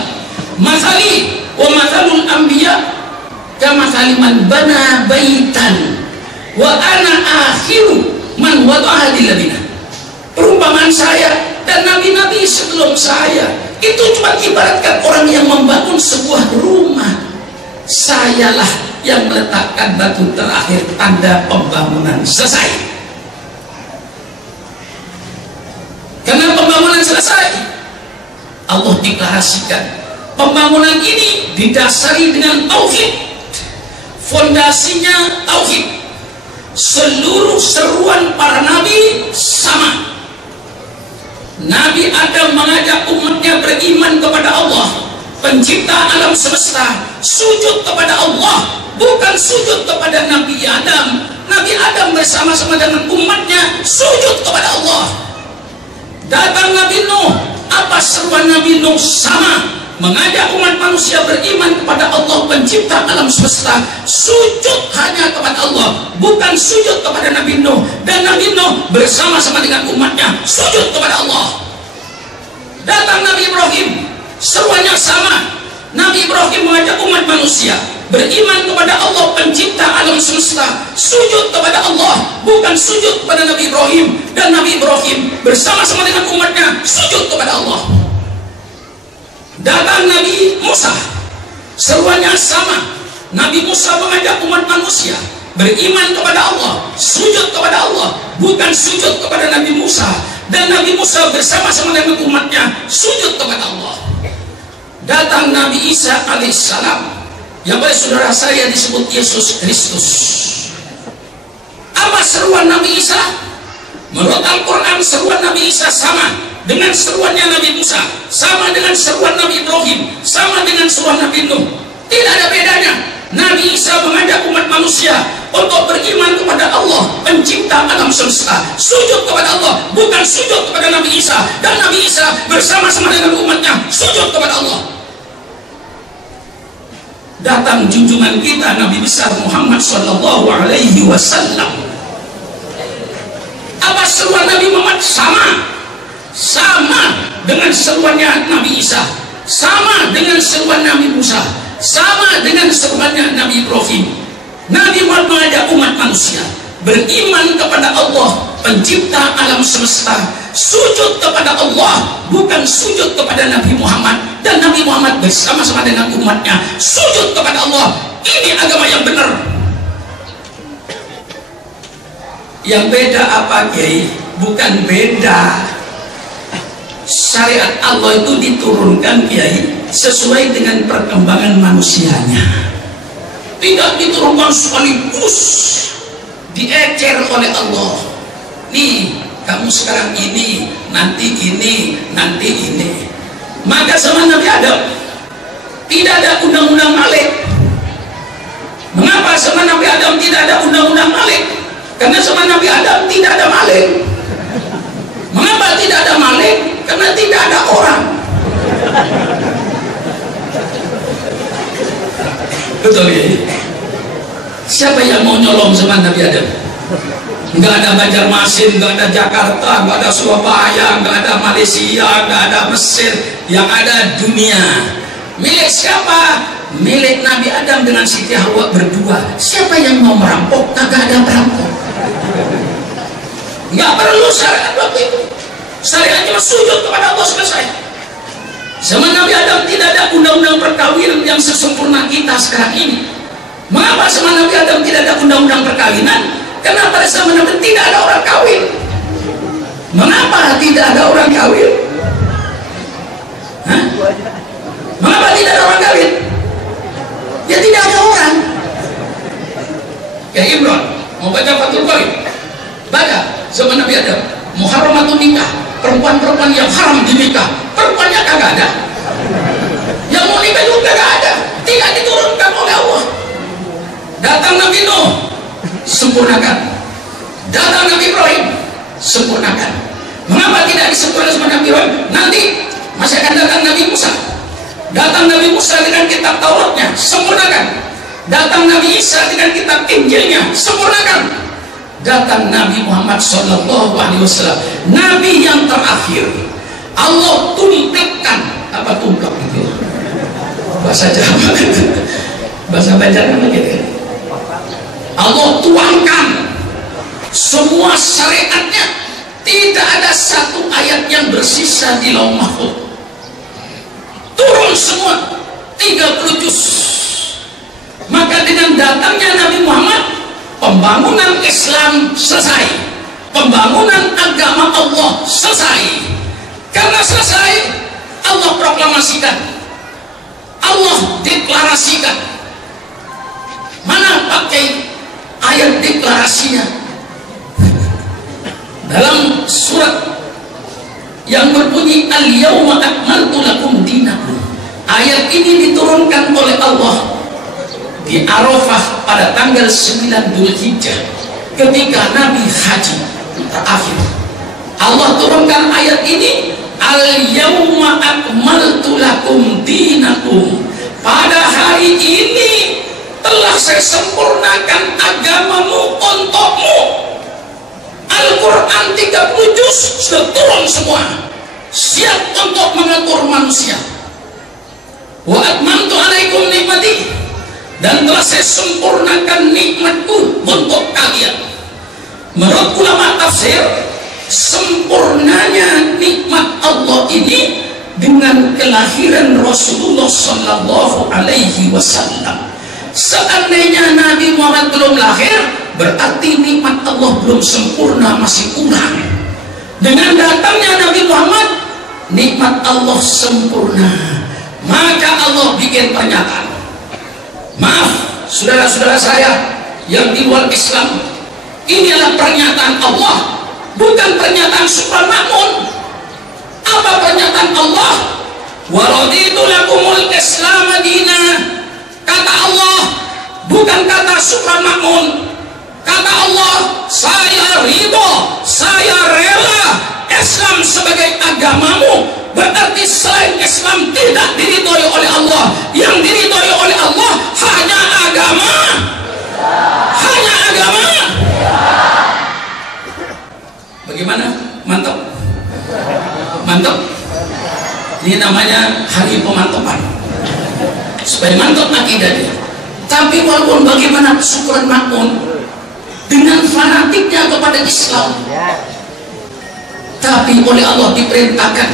"Mathali wa mathalul anbiya kamathali man bana baitan wa ana akhiru man wada'aha dilabina." Perumpamaan saya dan nabi-nabi sebelum saya itu cuma ibaratkan orang yang membangun sebuah rumah. Sayalah yang meletakkan batu terakhir, tanda pembangunan selesai. Karena pembangunan selesai, Allah deklarasikan pembangunan ini didasari dengan tauhid. Fondasinya tauhid. Seluruh seruan para nabi sama. Nabi Adam mengajak umatnya beriman kepada Allah, pencipta alam semesta, sujud kepada Allah, bukan sujud kepada Nabi Adam. Nabi Adam bersama-sama dengan umatnya sujud kepada Allah. Datang Nabi Nuh, apa seruan Nabi Nuh? Sama, mengajak umat manusia beriman kepada Allah pencipta alam semesta, sujud hanya kepada Allah, bukan sujud kepada Nabi Nuh. Dan Nabi Nuh bersama-sama dengan umatnya sujud kepada Allah. Datang Nabi Ibrahim, seruannya sama, Nabi Ibrahim mengajak umat manusia beriman kepada Allah pencipta alam semesta, sujud kepada Allah, bukan sujud kepada Nabi Ibrahim. Dan Nabi Ibrahim bersama-sama dengan umatnya sujud kepada Allah. Datang Nabi Musa, seruannya sama. Nabi Musa mengajak umat manusia beriman kepada Allah, sujud kepada Allah, bukan sujud kepada Nabi Musa. Dan Nabi Musa bersama-sama dengan umatnya sujud kepada Allah. Datang Nabi Isa alaihissalam, yang oleh saudara saya disebut Yesus Kristus. Apa seruan Nabi Isa? Menurut Al-Quran, seruan Nabi Isa sama dengan seruannya Nabi Musa, sama dengan seruan Nabi Ibrahim, sama dengan seruan Nabi Nuh. Tidak ada bedanya. Nabi Isa mengajak umat manusia untuk beriman kepada Allah pencipta alam semesta, sujud kepada Allah, bukan sujud kepada Nabi Isa. Dan Nabi Isa bersama-sama dengan umatnya sujud kepada Allah. Datang junjungan kita Nabi besar Muhammad sallallahu alaihi wasallam. Apa seruan Nabi Muhammad? Sama dengan seruannya Nabi Isa, sama dengan seruan Nabi Musa, sama dengan seruannya Nabi Ibrahim. Nabi Muhammad mengajak umat manusia beriman kepada Allah pencipta alam semesta, sujud kepada Allah, bukan sujud kepada Nabi Muhammad. Dan Nabi Muhammad bersama-sama dengan umatnya sujud kepada Allah. Ini agama yang benar. Yang beda apa, Kiai? Bukan beda. Syariat Allah itu diturunkan, Kiai, sesuai dengan perkembangan manusianya. Tidak diturunkan sekaligus, diecer oleh Allah. Nih, kamu sekarang ini, nanti ini, nanti ini. Maka zaman Nabi Adam tidak ada undang-undang Malik. Mengapa zaman Nabi Adam tidak ada undang-undang Malik? Karena zaman Nabi Adam tidak ada Malik. Mengapa tidak ada Malik? Karena tidak ada orang. Betul ya? Siapa yang mau nyolong zaman Nabi Adam? Nggak ada Banjarmasin, nggak ada Jakarta, nggak ada Surabaya, nggak ada Malaysia, nggak ada Mesir. Yang ada dunia. Milik siapa? Milik Nabi Adam dengan Siti Hawa berdua. Siapa yang mau merampok? Kagak ada perampok. Nggak perlu syariat waktu itu. Syariat cuma sujud kepada Allah, selesai. Zaman Nabi Adam tidak ada undang-undang perkawinan yang sesempurna kita sekarang ini. Mengapa zaman Nabi Adam tidak ada undang-undang perkawinan? Karena pada zaman Nabi tidak ada orang kawin. Mengapa tidak ada orang kawin? Hah? Mengapa tidak ada orang kawin? Ya tidak ada orang. Ya Imran, mau baca Fathul Bari? Baca zaman Nabi Adam, muharramatun nikah, perempuan-perempuan yang haram dinikah, perempuannya kagak ada. Yang mau nikah juga kagak ada, tidak diturunkan oleh Allah. Datang Nabi Nuh, sempurnakan. Datang Nabi Ibrahim, sempurnakan. Mengapa tidak disempurnakan sama Nabi Ibrahim? Nanti masih akan datang Nabi Musa. Datang Nabi Musa dengan kitab Tauratnya, sempurnakan. Datang Nabi Isa dengan kitab Injilnya, sempurnakan. Datang Nabi Muhammad SAW, Nabi yang terakhir. Allah tumplekkan. Apa tumplek itu? Bahasa Jawa, bahasa Banjar apa gitu? Allah tuangkan semua syariatnya. Tidak ada satu ayat yang bersisa di Lauh Mahfuz. Turun semua 30 juz. Maka dengan datangnya Nabi Muhammad, pembangunan Islam selesai, pembangunan agama Allah selesai. Karena selesai, Allah proklamasikan, Allah deklarasikan. Mana pakai ayat deklarasinya? Dalam surat yang berbunyi al-yawma akmaltu lakum dinakum. Ayat ini diturunkan oleh Allah di Arafah pada tanggal 9 Dzulhijjah ketika Nabi haji terakhir. Allah turunkan ayat ini, al-yawma akmaltu lakum dinakum. Pada hari ini telah saya sempurnakan agamamu untukmu. Al-Quran 30 juz sudah turun semua, siap untuk mengatur manusia. wa atmamtu alaikum nikmati, dan telah saya sempurnakan nikmatku untuk kalian. Menurut ulama tafsir, sempurnanya nikmat Allah ini dengan kelahiran Rasulullah Sallallahu Alaihi Wasallam. Seandainya Nabi Muhammad belum lahir, berarti nikmat Allah belum sempurna, masih kurang. Dengan datangnya Nabi Muhammad, nikmat Allah sempurna. Maka Allah bikin pernyataan. Maaf, saudara-saudara saya yang di luar Islam, ini adalah pernyataan Allah, bukan pernyataan Supranmakmun. Apa pernyataan Allah? Wa raditu lakumul Islam dina. Kata Allah, bukan kata Supranmakmun. Kata Allah, saya ridho, saya rela Islam sebagai agamamu. Berarti selain Islam tidak diridhoi oleh Allah. Yang diridhoi oleh Allah hanya agama. Hanya agama. Bagaimana? Mantap. Mantap. Ini namanya hari pemantapan. Supaya mantap akidahnya. Tapi walaupun bagaimana Supranmakmun dengan fanatiknya kepada Islam, tapi oleh Allah diperintahkan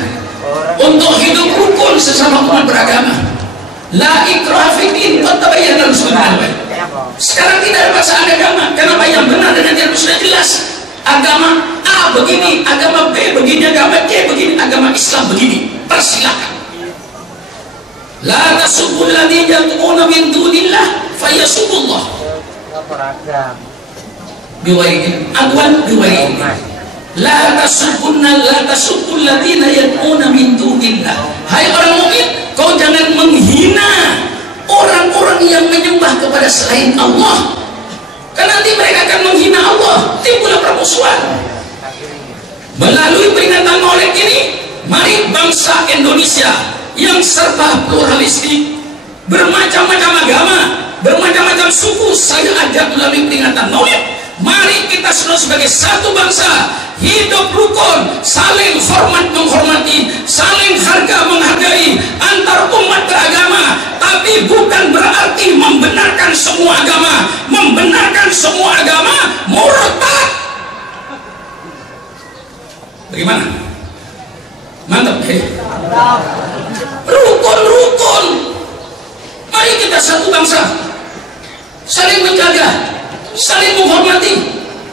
untuk hidup rukun sesama umat beragama. La ikraha fid din, qad tabayyana rusyd. Sekarang tidak ada paksaan agama. Kenapa? Yang benar dengan yang sudah jelas. Agama A begini, agama B begini, agama C begini, agama Islam begini. Persilakan. La tasubbul ladzina yad'una min dunillah fayasubbullah biwaihin adwan biwaihin. La tasubbul ladzina yad'una min dunillah. Hai orang mukmin, kau jangan menghina orang-orang yang menyembah kepada selain Allah. Karena nanti mereka akan menghina Allah, timbullah permusuhan. Melalui peringatan Maulid ini, mari bangsa Indonesia yang serba pluralistik, bermacam-macam agama, bermacam-macam suku, saya ajak melalui peringatan Maulid, mari kita semua sebagai satu bangsa hidup rukun, saling hormat menghormati, saling harga menghargai antar umat beragama. Tapi bukan berarti membenarkan semua agama. Membenarkan semua agama murtad. Bagaimana? Mantap ya? Rukun. Mari kita satu bangsa, saling menjaga, saling menghormati.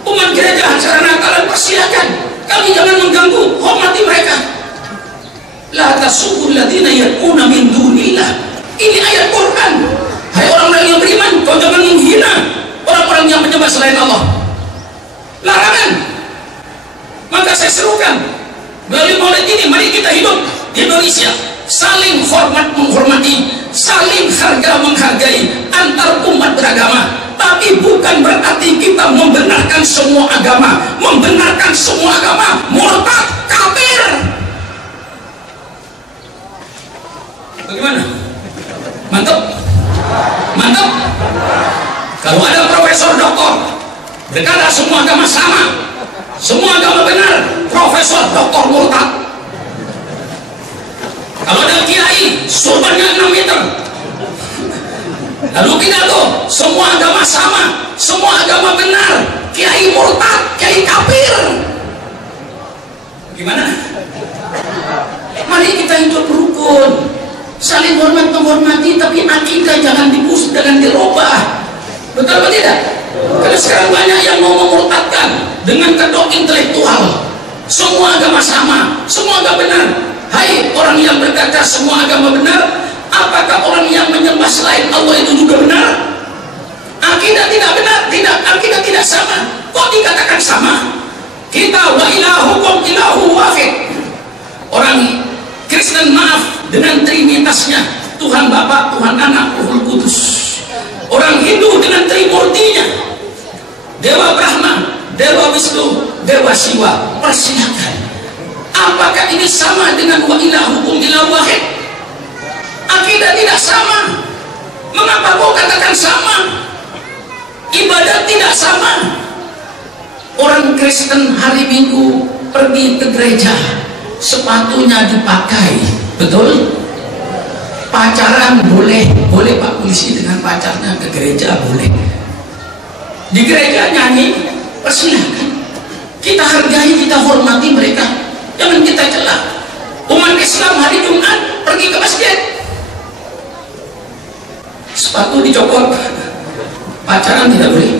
Umat gereja acara Natalan persilakan, kami jangan mengganggu, hormati mereka. La tasubbul ladzina yad'una min dunillah. Ini ayat Quran. Hai orang-orang yang beriman, kau jangan menghina orang-orang yang menyembah selain Allah. Larangan. Maka saya serukan melalui Maulid ini, mari kita hidup di Indonesia saling hormat menghormati, saling harga menghargai antar umat beragama. Tapi bukan berarti kita membenarkan semua agama. Membenarkan semua agama murtad, kafir. Bagaimana? Mantap? Mantap? Kalau ada profesor doktor berkata semua agama sama, semua agama benar, profesor doktor murtad. Kalau ada kiai surbannya 6 meter, lalu pidato semua agama sama, semua agama benar, kiai murtad, kiai kafir. Gimana? Mari kita hidup rukun, saling hormat menghormati, tapi akidah jangan dibus, jangan dirubah. Betul apa tidak? Karena sekarang banyak yang mau memurtadkan dengan kedok intelektual. Semua agama sama, semua agama benar. Hai orang yang berkata semua agama benar, apakah orang yang menyembah selain Allah itu juga benar? Akidah tidak benar, akidah tidak sama. Kok dikatakan sama? Kita wa ilahukum ilahu wahid. Orang Kristen maaf dengan trinitasnya, Tuhan Bapa, Tuhan Anak, Ruhul Kudus. Orang Hindu dengan trimurtinya, Dewa Brahma, Dewa Wisnu, Dewa Siwa. Persilakan. Apakah ini sama dengan wa ilahukum ilahu wahid? Akidah tidak sama. Mengapa kau katakan sama? Ibadat tidak sama. Orang Kristen hari Minggu pergi ke gereja, sepatunya dipakai, betul? Pacaran boleh Pak polisi dengan pacarnya ke gereja boleh. Di gereja nyanyi, persilahkan. Kita hargai, kita hormati mereka. Jangan kita celah. Umat Islam hari Jumat pergi ke masjid, sepatu dicopot, pacaran tidak boleh.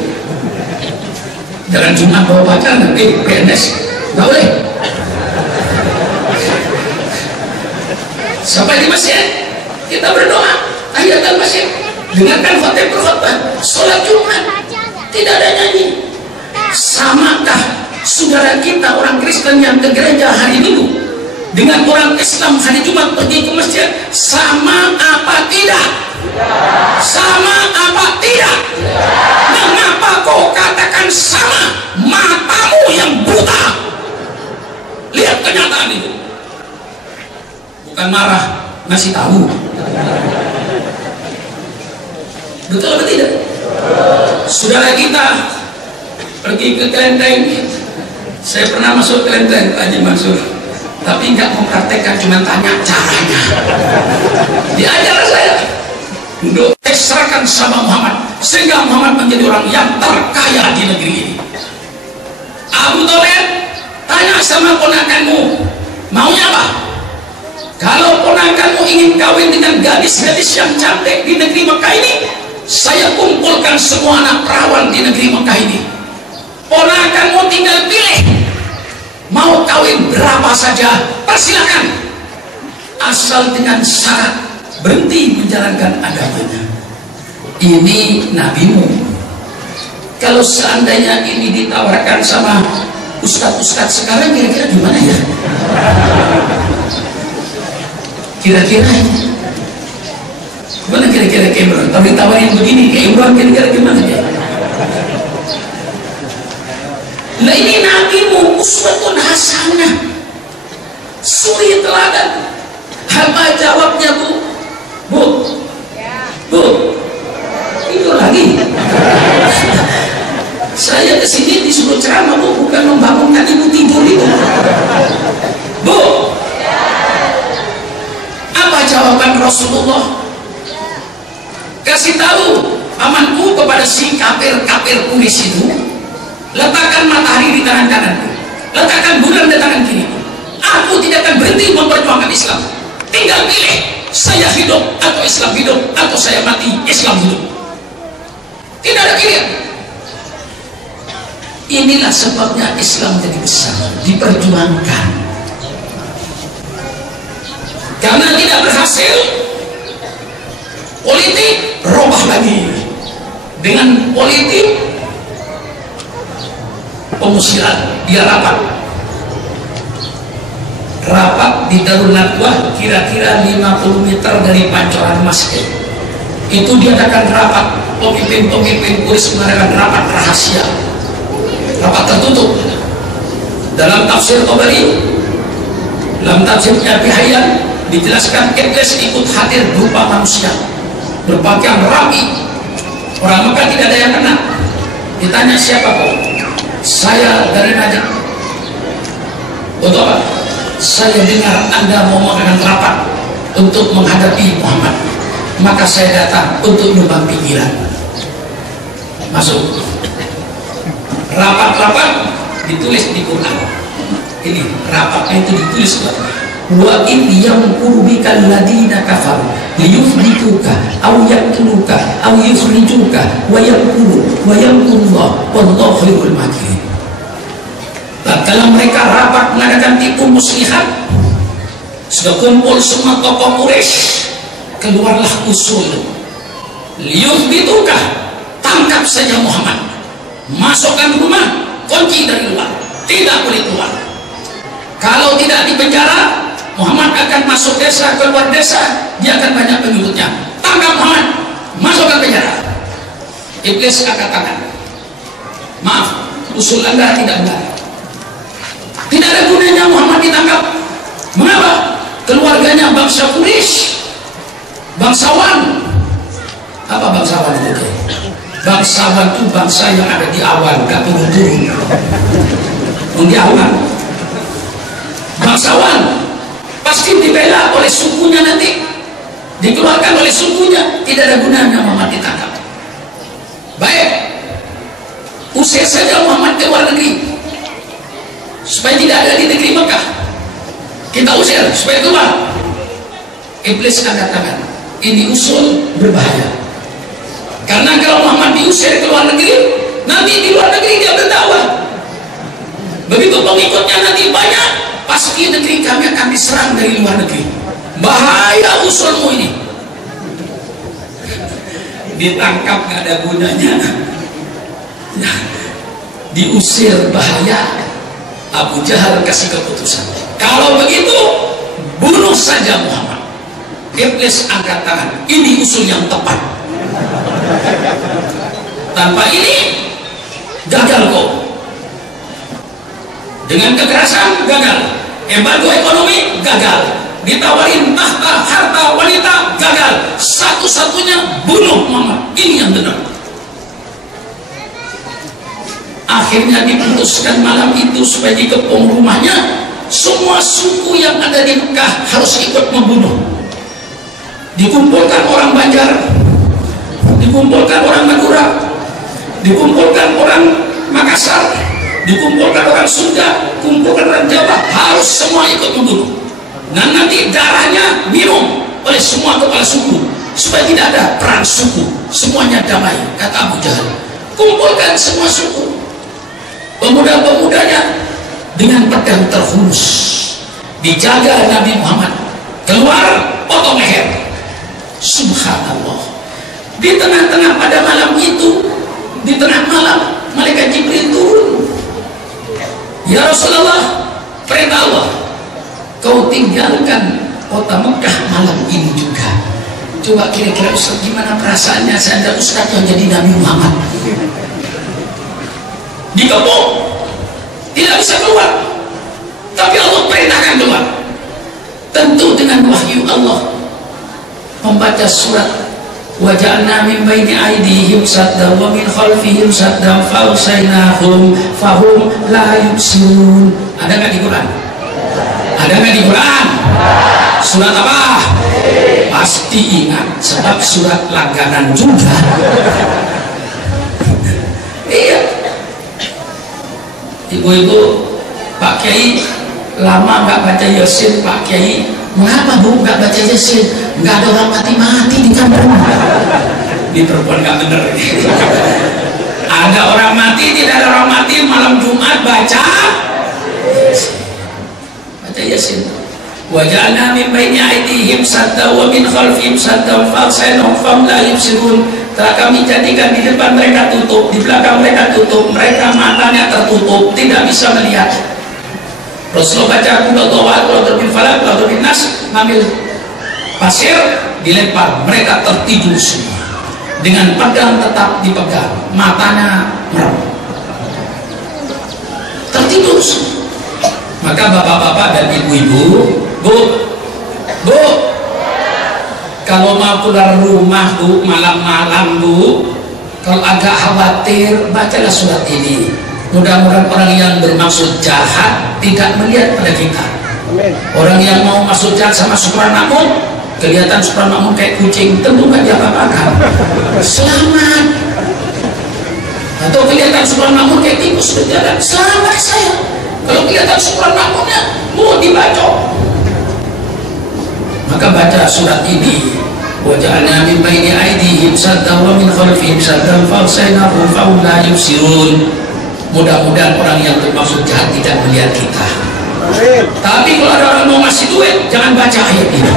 Jangan Jumat bawa pacaran, PNS nggak boleh. Sampai di masjid kita berdoa, tahiyatan masjid, dengarkan khotib berkhutbah, sholat Jumat, tidak ada nyanyi. Samakah saudara kita orang Kristen yang ke gereja hari Minggu dengan orang Islam hari Jumat pergi ke masjid? Sama apa tidak? Sama apa tidak? Mengapa kau katakan sama? Matamu yang buta. Lihat kenyataan itu. Bukan marah, ngasih tahu. Betul atau tidak? Saudara kita pergi ke kelenteng. Saya pernah masuk kelenteng, Pak Haji Mansur, tapi nggak mempraktekkan, cuma tanya caranya. Diajar saya untuk serahkan sama Muhammad, sehingga Muhammad menjadi orang yang terkaya di negeri ini. Abu Thalib tanya sama ponakanmu, maunya apa? Kalau ponakanmu ingin kawin dengan gadis-gadis yang cantik di negeri Mekah ini, saya kumpulkan semua anak perawan di negeri Mekah ini. Ponakanmu tinggal pilih, mau kawin berapa saja, persilakan, asal dengan syarat berhenti menjalankan agamanya. Ini nabimu. Kalau seandainya ini ditawarkan sama ustadz-ustadz sekarang, kira-kira gimana ya? Kira-kira gimana kira-kira Imran? Kalau ditawarin begini ke Imran, kira-kira gimana ya? Nah ini nabimu, uswatun hasanah, suri teladan. Apa jawabnya Bu? Bu, itu lagi. Saya kesini disuruh ceramah Bu, bukan membangunkan ibu tidur itu. Bu, apa jawaban Rasulullah? Kasih tahu pamanku kepada si kafir kulis itu, letakkan matahari di tangan kananku, letakkan bulan di tangan kiri. Aku tidak akan berhenti memperjuangkan Islam. Tinggal pilih, saya hidup atau Islam hidup, atau saya mati Islam hidup. Tidak ada pilihan. Inilah sebabnya Islam jadi besar, diperjuangkan. Karena tidak berhasil, politik robah lagi dengan politik pengusiran. Dia rapat di Darul Nadwah, kira-kira 50 meter dari Pancoran Masjid. Itu diadakan rapat, pemimpin-pemimpin Quraisy mengadakan rapat rahasia, rapat tertutup. Dalam tafsir Tabari, dalam tafsir Abi Hayyan dijelaskan iblis ikut hadir berupa manusia, berpakaian rapi. Orang Mekah tidak ada yang kenal. Ditanya, siapa kau? Saya dari Najd. Untuk apa? Saya dengar Anda mau mengadakan rapat untuk menghadapi Muhammad, maka saya datang untuk nyumbang pikiran. Masuk. Rapat-rapat ditulis di Quran. Ini rapatnya itu ditulis. Wa in yamkuru bikal ladina kafaru liyuthbituka aw yaqtuluka aw yukhrijuka wa yamkurullah wallahu khairul makirin. Tatkala mereka rapat mengadakan tipu muslihat, sudah kumpul semua tokoh Quraisy, keluarlah usul liyuthbituka, tangkap saja Muhammad, masukkan rumah, kunci dari luar, tidak boleh keluar. Kalau tidak dipenjara, Muhammad akan masuk desa, keluar desa, dia akan banyak pengikutnya. Tangkap Muhammad, masukkan penjara. Iblis angkat tangan. Maaf, usul Anda tidak benar. Tidak ada gunanya Muhammad ditangkap. Mengapa? Keluarganya bangsa Quraisy, bangsawan. Apa bangsawan itu? Bangsawan itu bangsa yang ada di awan, gak turun-turun. Di awan. Bangsawan pasti dibela oleh sukunya nanti. dikeluarkan oleh sukunya, tidak ada gunanya Muhammad ditangkap. Baik, usir saja Muhammad ke luar negeri supaya tidak ada di negeri Mekah. Kita usir supaya keluar. Iblis angkat tangan. Ini usul berbahaya, karena kalau Muhammad diusir ke luar negeri, nanti di luar negeri dia berdakwah. Begitu pengikutnya nanti banyak, pasti negeri kami akan diserang dari luar negeri. Bahaya usulmu ini. Ditangkap nggak ada gunanya, diusir bahaya. Abu Jahal kasih keputusan, kalau begitu bunuh saja Muhammad. Iblis angkat tangan. Ini usul yang tepat. Tanpa ini gagal kok. Dengan kekerasan gagal, embargo ekonomi gagal, ditawarin tahta harta wanita gagal, satu-satunya bunuh Muhammad. Ini yang benar. Akhirnya diputuskan malam itu supaya dikepung rumahnya, semua suku yang ada di Mekah harus ikut membunuh. Dikumpulkan orang Banjar, dikumpulkan orang Madura, dikumpulkan orang Makassar, dikumpulkan orang Sunda, kumpulkan orang Jawa, harus semua ikut membunuh. Dan nanti darahnya minum oleh semua kepala suku supaya tidak ada perang suku, semuanya damai, kata Abu Jahal. Kumpulkan semua suku, pemuda-pemudanya dengan pedang terhunus, dijaga Nabi Muhammad. Keluar, potong leher. Subhanallah. Di tengah-tengah pada malam itu, di tengah malam malaikat Jibril turun. Ya Rasulullah, perintah Allah, kau tinggalkan kota Mekah malam ini juga. Coba kira-kira Ustaz, gimana perasaannya seandainya Ustaz yang jadi Nabi Muhammad? Dikepung, tidak bisa keluar, tapi Allah perintahkan keluar. Tentu dengan wahyu Allah, membaca surat wa ja'alna min baini aydihim saddan wa min khalfihim saddan fa'usaynahum fahum la yubsirun. Ada nggak di Quran? Ada nggak di Quran? Surat apa? Pasti ingat, sebab surat langganan juga. Iya. Ibu-ibu, Pak Kiai lama nggak baca Yasin. Pak Kiai, mengapa Bu nggak baca Yasin? Nggak ada orang mati-mati di kampung. Di perempuan nggak bener. Ada orang mati, tidak ada orang mati, malam Jumat baca Yasin. Wa ja'alna min baini aydihim sadda wa min khalfihim sadda fa'asaynahum fahum la yubsirun. Telah kami jadikan di depan mereka tutup, di belakang mereka tutup, mereka matanya tertutup, tidak bisa melihat. Rasulullah baca qul bin falaq, qul bin nas, ngambil pasir, dilempar, mereka tertidur semua. Dengan pedang tetap dipegang, matanya merem, tertidur semua. Maka bapak-bapak dan ibu-ibu, Bu, kalau mau keluar rumah Bu, malam-malam Bu, kalau agak khawatir, bacalah surat ini. Mudah-mudahan orang yang bermaksud jahat tidak melihat pada kita. Orang yang mau masuk jahat sama Supranamut, kelihatan Supranamut kayak kucing, tentu nggak diapa-apakan, selamat. Atau kelihatan Supranamut kayak tikus, selamat saya. Kalau kelihatan Supranamutnya mau dibacok, maka baca surat ini. Wa ja'alna min baini aydihim saddan wa min khalfihim saddan fa'asaynahum fahum la yubsirun. Mudah-mudahan orang yang bermaksud jahat tidak melihat kita. Tapi kalau ada orang mau ngasih duit, jangan baca ayat ini.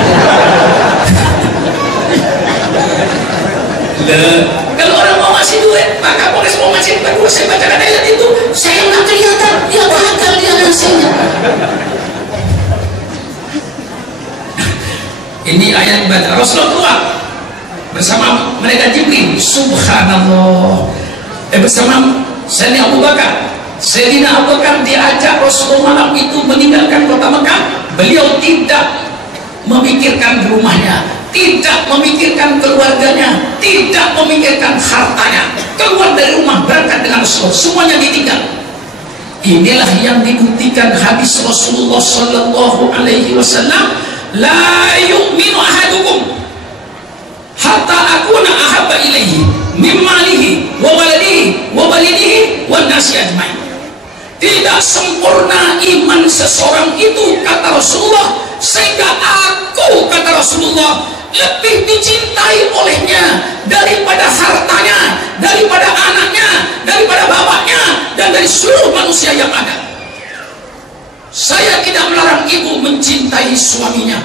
Kalau orang mau ngasih duit, maka boleh mau ngasih duit. Kalau saya bacakan ayat itu, saya nggak kelihatan, dia gagal dia ngasihnya. Ini ayat baca Rasulullah keluar bersama mereka Jibril. Subhanallah. Bersama Sayyidina Abu Bakar. Sayyidina Abu Bakar diajak Rasulullah malam itu meninggalkan kota Mekah. Beliau tidak memikirkan rumahnya, tidak memikirkan keluarganya, tidak memikirkan hartanya. Keluar dari rumah, berangkat dengan Rasulullah, semuanya ditinggal. Inilah yang dibuktikan hadis Rasulullah Sallallahu Alaihi Wasallam, la yu'minu ahadukum hatta akuna ahabba ilaihi mimmalihi wa waladihi wa walidihi wa nasi ajmain. Tidak sempurna iman seseorang itu, kata Rasulullah, sehingga aku, kata Rasulullah, lebih dicintai olehnya daripada hartanya, daripada anaknya, daripada bapaknya, dan dari seluruh manusia yang ada. Saya tidak melarang ibu mencintai suaminya.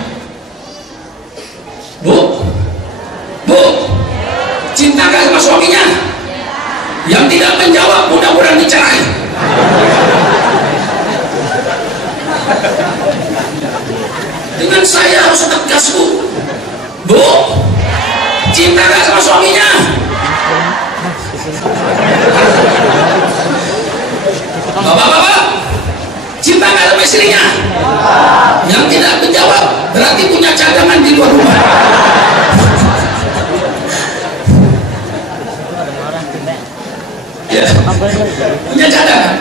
Bu, cinta gak sama suaminya? Yang tidak menjawab mudah-mudahan dicerai. Dengan saya harus tegas, Bu, cinta gak sama suaminya? Bapak-bapak, cinta gak sama istrinya? Yang tidak menjawab berarti punya cadangan di luar rumah. Ya, punya cadangan.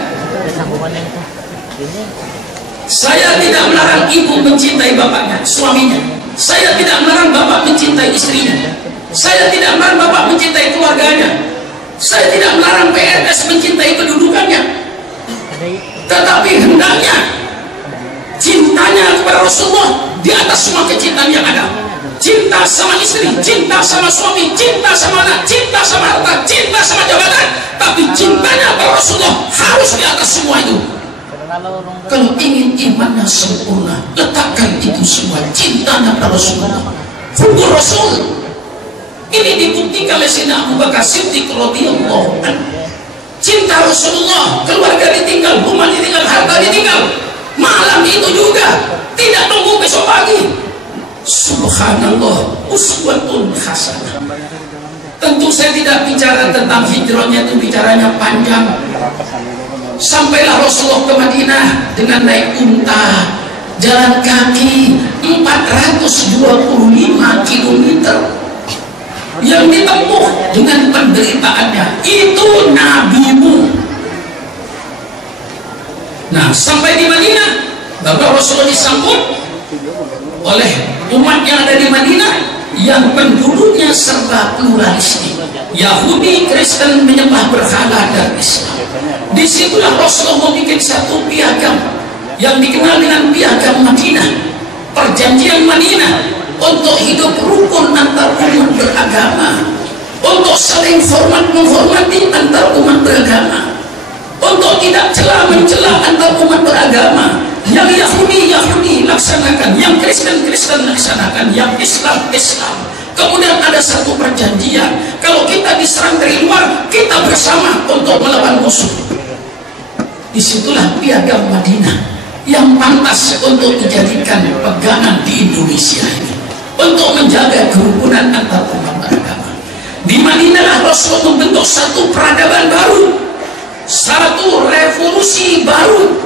Saya tidak melarang ibu mencintai bapaknya, suaminya. Saya tidak melarang bapak mencintai istrinya. Saya tidak melarang bapak mencintai keluarganya. Saya tidak melarang PNS mencintai kedudukannya. Tetapi hendaknya cintanya kepada Rasulullah di atas semua kecintaan yang ada. Cinta sama istri, cinta sama suami, cinta sama anak, cinta sama harta, cinta sama jabatan. Tapi cintanya kepada Rasulullah harus di atas semua itu. Kalau ingin imannya sempurna, letakkan itu semua cintanya kepada Rasulullah. Hubbur Rasul. Ini dibuktikan oleh Sayyidina Abu Bakar Siddiq radhiyallahu anhu. Cinta Rasulullah, keluarga ditinggal, rumah ditinggal, harta ditinggal. Malam itu juga, tidak tunggu besok pagi. Subhanallah, uswatun hasanah. Tentu saya tidak bicara tentang hijrahnya, itu bicaranya panjang. Sampailah Rasulullah ke Madinah dengan naik unta, jalan kaki 425 km yang ditempuh dengan penderitaannya. Itu nabimu. Nah, sampai di Madinah, baru Rasulullah disambut oleh umat yang ada di Madinah yang penduduknya serba pluralistik, Yahudi, Kristen, menyembah berhala, dan Islam. Disitulah Rasulullah membuat satu piagam yang dikenal dengan piagam Madinah, perjanjian Madinah, untuk hidup rukun antar umat beragama, untuk saling menghormati antar umat beragama, untuk tidak mencela antar umat beragama. Yang Yahudi laksanakan, yang Kristen laksanakan, yang Islam. Kemudian ada satu perjanjian, kalau kita diserang dari luar, kita bersama untuk melawan musuh. Disitulah piagam Madinah yang pantas untuk dijadikan pegangan di Indonesia ini, untuk menjaga kerukunan antar umat beragama. Di Madinah Rasulullah membentuk satu peradaban baru, satu revolusi baru,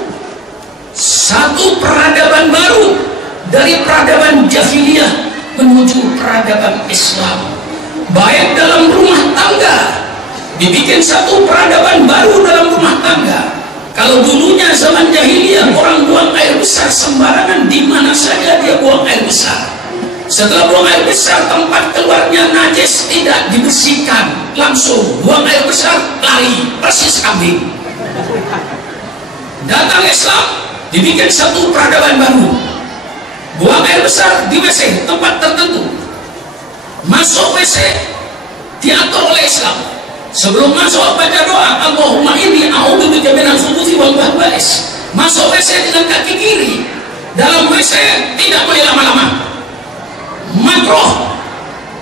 satu peradaban baru, dari peradaban jahiliyah menuju peradaban Islam. Baik dalam rumah tangga, dibikin satu peradaban baru dalam rumah tangga. Kalau dulunya zaman jahiliyah orang buang air besar sembarangan, di mana saja dia buang air besar. Setelah buang air besar, tempat keluarnya najis, tidak dibersihkan, langsung buang air besar, lari, persis kambing. Datang Islam, dibikin satu peradaban baru. Buang air besar di WC, tempat tertentu. Masuk WC diatur oleh Islam. Sebelum masuk baca doa, Allahumma inni a'udzubika minal khubuthi wal khaba'is. Masuk WC dengan kaki kiri. Dalam WC tidak boleh lama-lama. Makruh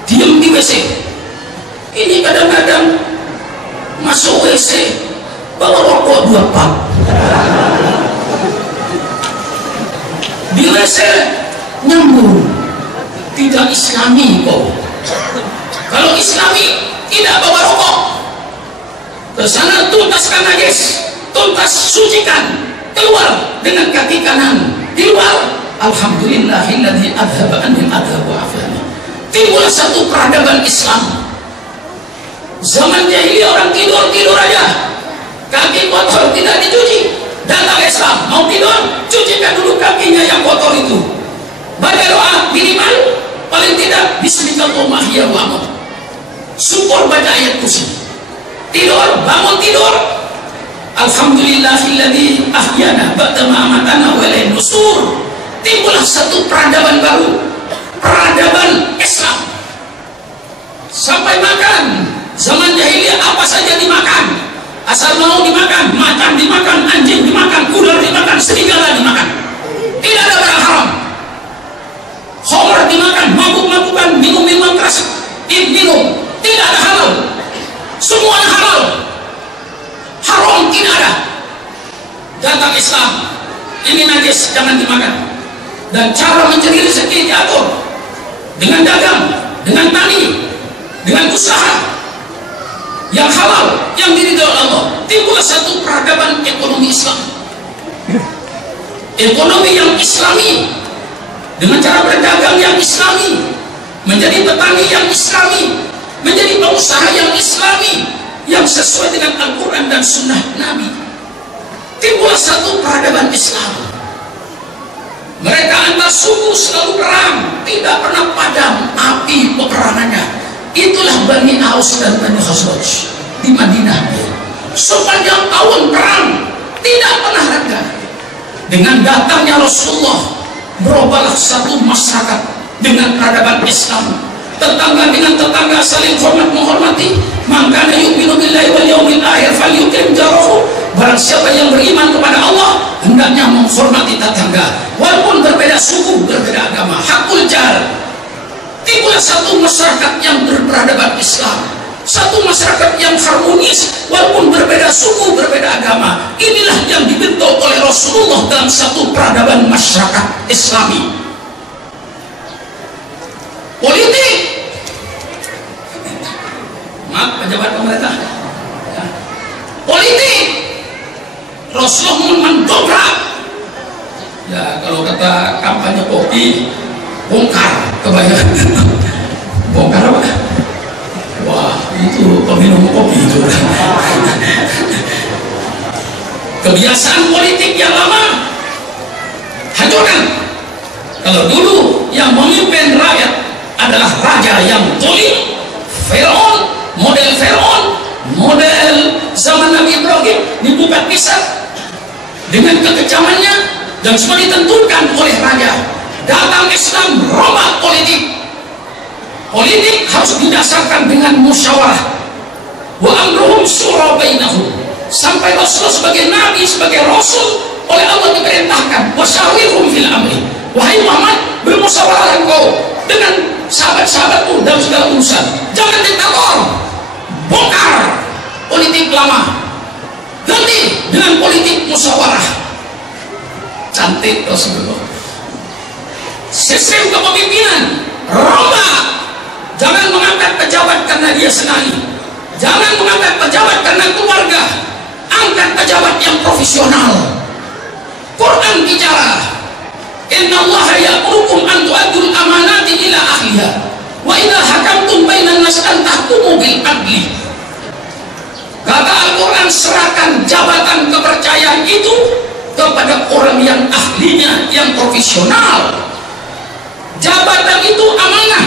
diam di WC. Ini kadang-kadang masuk WC bawa rokok 2 pak. Di WC nyambung, tidak Islami kok. Kalau Islami tidak bawa rokok, ke sana tuntaskan najis, tuntas sucikan, keluar dengan kaki kanan, di luar alhamdulillahilladzi adhaba anil adha wa afani. Timbul satu peradaban Islam. Zaman jahiliyah orang tidur aja, kaki kotor tidak dicuci. Datang Islam, mau tidur, cucikan dulu kakinya yang kotor itu. Baca doa minimal paling tidak bismillahirrahmanirrahim ahya wa amut. Syukur baca ayat kursi. Tidur, bangun tidur, alhamdulillahilladzi ahyana ba'da ma amatana wa ilaihin nusur. Timbullah satu peradaban baru, peradaban Islam. Sampai makan, zaman jahiliyah apa saja dimakan, asal mau dimakan, macan dimakan, anjing dimakan, ular dimakan, serigala dimakan. Tidak ada barang haram. Khamr dimakan, mabuk-mabukan, minum-minuman keras minum, tidak ada halal. Semuanya halal. Haram tidak ada. Datang Islam, ini najis jangan dimakan. Dan cara mencari rezeki diatur dengan dagang, dengan tani, dengan usaha yang halal, yang diridhoi Allah. Timbul satu peradaban ekonomi Islam, ekonomi yang Islami, dengan cara berdagang yang Islami, menjadi petani yang Islami, menjadi pengusaha yang Islami, yang sesuai dengan Al-Quran dan Sunnah Nabi. Timbul satu peradaban Islam. Mereka antar suku selalu perang, tidak pernah padam api peperangannya. Itulah Bani Aus dan Bani Khazraj di Madinah. Sepanjang tahun perang tidak pernah reda. Dengan datangnya Rasulullah, berubahlah satu masyarakat dengan peradaban Islam. Tetangga dengan tetangga saling hormat menghormati. Maka yu'minu billahi wal yaumil akhir falyukrim jarahu. Barang siapa yang beriman kepada Allah, hendaknya menghormati tetangga walaupun berbeda suku, berbeda agama. Hakul jar. Timbullah satu masyarakat yang berperadaban Islam, satu masyarakat yang harmonis walaupun berbeda suku, berbeda agama. Inilah yang dibentuk oleh Rasulullah dalam satu peradaban masyarakat Islami. Politik, maaf pejabat pemerintah, politik Rasulullah mendobrak. Ya kalau kata kampanye kopi, bongkar kebanyakan. Bongkar apa? Wah itu peminum kopi itu. Kebiasaan politik yang lama hancurkan. Kalau dulu yang memimpin rakyat adalah raja yang zalim, Firaun, model zaman Nabi Ibrahim, dibuka pisah dengan kekejamannya dan semua ditentukan oleh raja. Datang Islam rombak politik. Politik harus didasarkan dengan musyawarah. Wa amruhum syura bainahum. Sampai Rasulullah sebagai nabi, sebagai rasul oleh Allah diperintahkan wasyawirhum fil amri. Wahai Muhammad, bermusyawarah engkau dengan sahabat-sahabatmu dalam segala urusan. Jangan diktator. Bongkar politik lama, ganti dengan politik musyawarah. Cantik Rasulullah. Sistem kepemimpinan rombak. Jangan mengangkat pejabat karena dia senang. Jangan mengangkat pejabat karena keluarga. Angkat pejabat yang profesional. Quran bicara, innallaha ya'murukum an tu'addul amanati ila ahliha wa idza hakamtum bainan nas an tahkumu bil adli. Kata Al-Quran, serahkan jabatan kepercayaan itu kepada orang yang ahlinya, yang profesional. Jabatan itu amanah.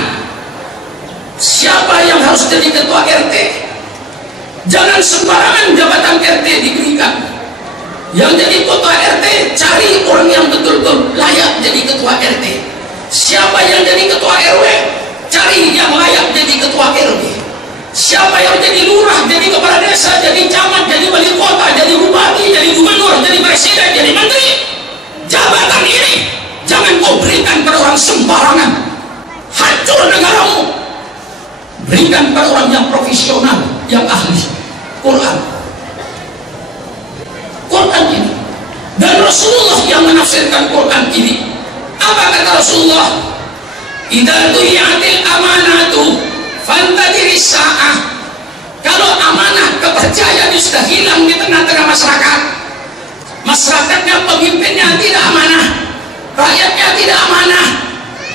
Siapa yang harus jadi ketua RT? Jangan sembarangan jabatan RT diberikan. Yang jadi ketua RT, cari orang yang betul-betul layak jadi ketua RT. Siapa yang jadi ketua RW, cari yang layak jadi ketua RW. Siapa yang jadi lurah, jadi kepala desa, jadi camat, jadi wali kota, jadi bupati, jadi gubernur, jadi presiden, jadi menteri. Jabatan ini jangan kau berikan pada orang sembarangan. Hancur negaramu. Berikan pada orang yang profesional, yang ahli. Quran ini. Dan Rasulullah yang menafsirkan Quran ini. Apa kata Rasulullah? Idza du'iyatil amanatu fantadiri sa'ah. Kalau amanah kepercayaan sudah hilang di tengah-tengah masyarakat, masyarakatnya, pemimpinnya tidak amanah, rakyatnya tidak amanah,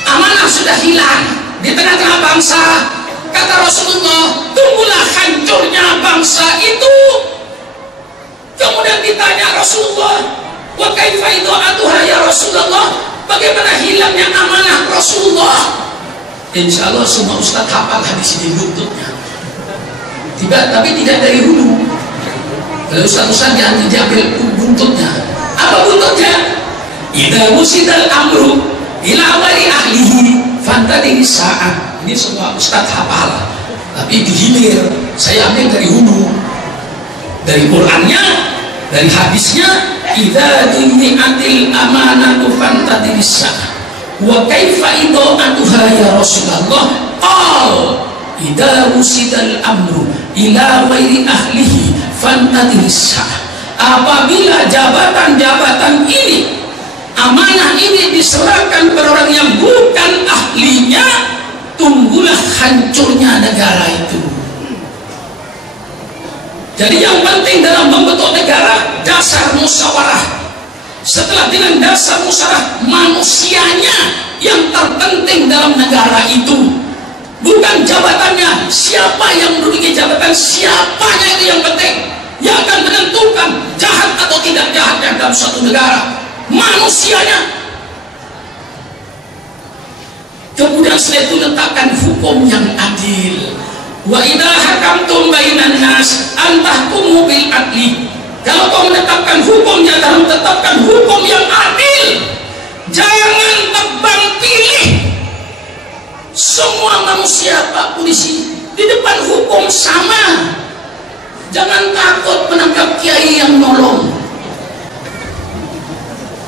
amanah sudah hilang di tengah-tengah bangsa. Kata Rasulullah, tunggulah hancurnya bangsa itu. Kemudian ditanya Rasulullah, wa kaifa idu'atuha ya Rasulullah, bagaimana hilangnya amanah Rasulullah? Insya Allah semua ustadz hafal hadis ini buntutnya. Tapi tidak dari hulu. Kalau ustadz yang diambil buntutnya. Apa buntutnya? Idza musidal amru ila wali ahlihi fantadini sa'ah. Ini semua ustadz hafal. Tapi di hilir saya ambil dari hulu. Dari Qur'annya, dari hadisnya. Idza dumi'atil amanatu fantadini sa'ah. Wa kaifa idha'atuha ya Rasulullah? Qal idza wusidal amru ila ghairi ahlihi fantadhisa. Apabila jabatan-jabatan ini, amanah ini diserahkan pada orang yang bukan ahlinya, tunggulah hancurnya negara itu. Jadi yang penting dalam membentuk negara, dasar musyawarah. Setelah dengan dasar musyawarah, manusianya yang terpenting dalam negara itu, bukan jabatannya. Siapa yang menduduki jabatan, siapanya itu yang penting, yang akan menentukan jahat atau tidak jahatnya dalam suatu negara, manusianya. Kemudian setelah itu letakkan hukum yang adil. Wa idza hakamtum bainan nas an tahkumu bil adli. Kalau kau menetapkan hukumnya, dalam tetapkan hukum yang adil. Jangan tebang pilih. Semua manusia Pak Polisi di depan hukum sama. Jangan takut menangkap kiai yang nolong.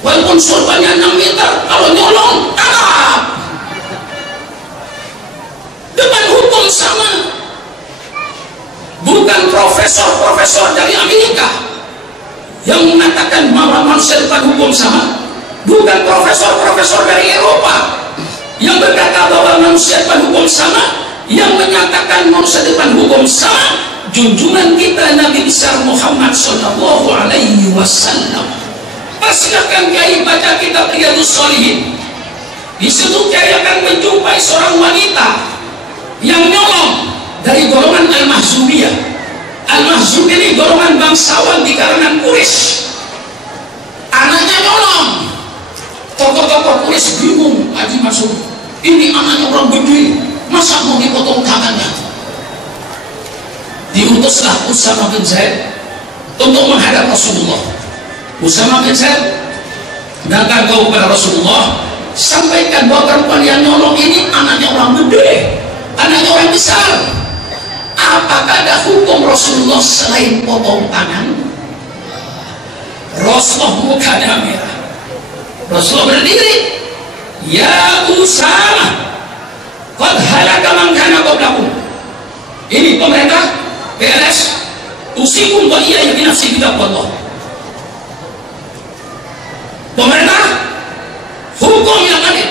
Walaupun sorbannya 6 meter, kalau nyolong tangkap. Depan hukum sama. Bukan profesor-profesor dari Amerika yang mengatakan bahwa manusia depan hukum sama, bukan profesor-profesor dari Eropa yang berkata bahwa manusia depan hukum sama, yang menyatakan manusia depan hukum sama. Junjungan kita Nabi besar Muhammad sallallahu alaihi wasallam. Persilakan kiai baca kitab Riyadhus Shalihin. Di situ kiai akan menjumpai seorang wanita yang nyolong dari golongan Al-Mahzubiyah. Al-Mahzub ini golongan bangsawan di kalangan Quraisy. Anaknya nyolong. Tokoh-tokoh Quraisy bingung. Haji Masud, ini anaknya orang gede, masa mau dipotong tangannya? Diutuslah Usama bin Zaid untuk menghadap Rasulullah. Usama bin Zaid datang kepada Rasulullah, sampaikan bahwa perempuan yang nyolong ini anaknya orang gede, anaknya orang besar. Apakah ada hukum Rasulullah selain potong tangan? Rasulullah mukanya merah. Rasulullah berdiri. Ya Usama, qad halaka man kana qablakum. Ini pemerintah PLS, usikum wa iyaya bi nafsi bittaqwallah. Pemerintah, hukum yang adil.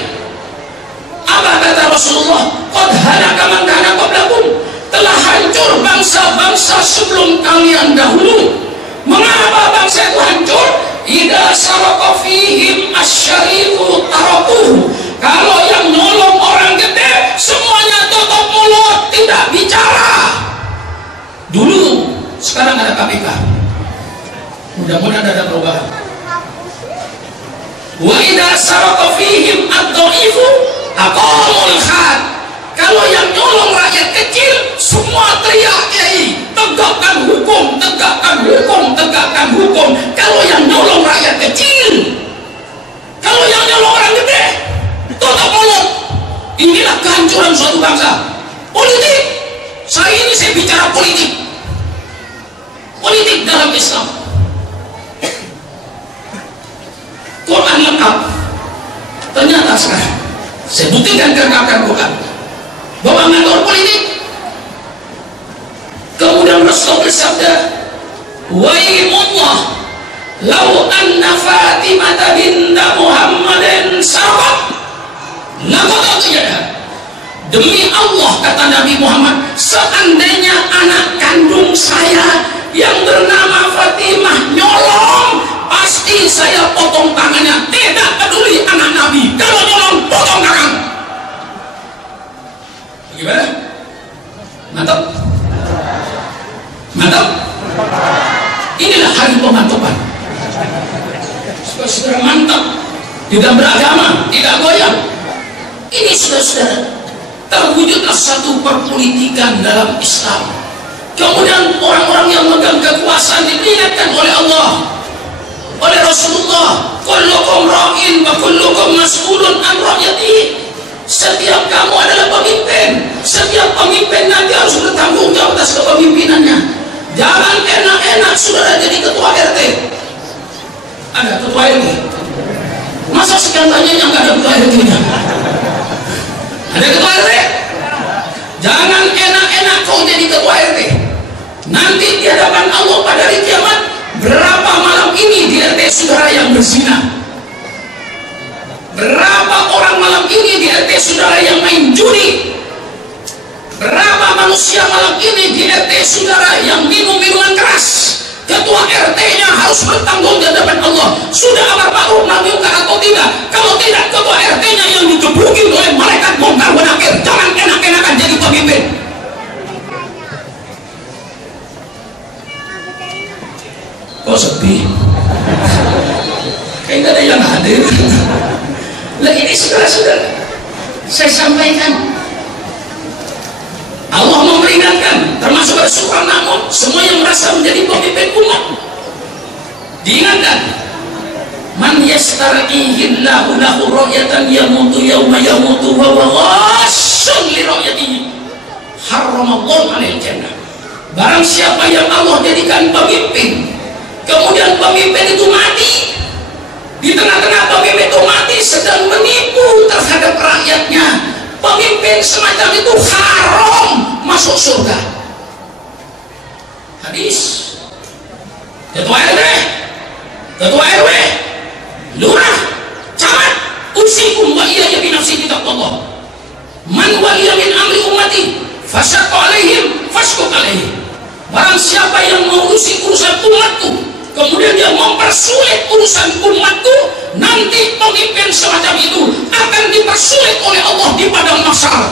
Apa kata Rasulullah? Qad halaka man kana qablakum. Telah hancur bangsa-bangsa sebelum kalian dahulu. Mengapa bangsa itu hancur? Idza saraka fihim asyarifu tarakuhu. Kalau yang nolong orang gede, semuanya tutup mulut, tidak bicara. Dulu, sekarang ada KPK. Mudah-mudahan ada perubahan. Wa idza saraka fihim ad-dhaifu aqamul had. Kalau yang nyolong rakyat kecil, semua teriak kiai, tegakkan hukum, tegakkan hukum, tegakkan hukum. Kalau yang nyolong rakyat kecil, kalau yang nyolong orang gede, tutup mulut. Inilah kehancuran suatu bangsa. Politik, saya bicara politik. Politik dalam Islam. Quran lengkap. Ternyata sekarang saya buktikan kelengkapan Quran bahwa ngatur politik. Kemudian Rasul bersabda, waimullah lau anna Fatimah binta Muhammadin sarqat laqad yada. Demi Allah, kata Nabi Muhammad, seandainya anak kandung saya yang bernama Fatimah nyolong, pasti saya potong tangannya. Tidak peduli anak Nabi, kalau nyolong potong tangan. Gimana? Mantap? Mantap? Inilah hari pemantapan. Saudara mantap, tidak beragama, tidak goyang. Ini saudara-saudara, terwujudlah satu perpolitikan dalam Islam. Kemudian orang-orang yang memegang kekuasaan diperingatkan oleh Allah, oleh Rasulullah, kullukum ra'in wa kullukum mas'ulun an ra'yatihi. Setiap kamu adalah pemimpin. Setiap pemimpin nanti harus bertanggung jawab atas kepemimpinannya. Jangan enak-enak saudara jadi ketua RT. Ada ketua RT? Masa sekian banyaknya nggak ada ketua RT-nya? Ada ketua RT? Jangan enak-enak kau jadi ketua RT. Nanti di hadapan Allah pada hari kiamat, berapa malam ini di RT saudara yang berzina? Berapa orang malam ini di RT saudara yang main judi? Berapa manusia malam ini di RT saudara yang minum minuman keras? Ketua RT-nya harus bertanggung jawab di hadapan Allah. Sudah amar ma'ruf nahi munkar atau tidak? Kalau tidak, ketua RT-nya yang digebukin oleh malaikat munkar wa nakir. Jangan enak-enakan jadi pemimpin. Kok sepi? Kayak gak ada yang hadir. Lah ini saudara-saudara, saya sampaikan, Allah memperingatkan, termasuk pada surah Namun, semua yang merasa menjadi pemimpin umat diingatkan, man yastar'ihillahu lahu ra'yatan yamutu yawma yamutu wa ghassun li ra'yatihi haramallahu alaihi jannah. Barang siapa yang Allah jadikan pemimpin, kemudian pemimpin itu mati, di tengah-tengah pemimpin itu mati sedang menipu terhadap rakyatnya, pemimpin semacam itu haram masuk surga. Hadis. Ketua RT, ketua RW, lurah, camat, usikum wa iyaya binafsi bitaqwallah. Man waliya min amri ummati fasyaqqa alaihim fashquq alaihim. Barang siapa yang mengurusi urusan umatku, kemudian dia mempersulit urusan umatku, nanti pemimpin semacam itu akan dipersulit oleh Allah di padang mahsyar.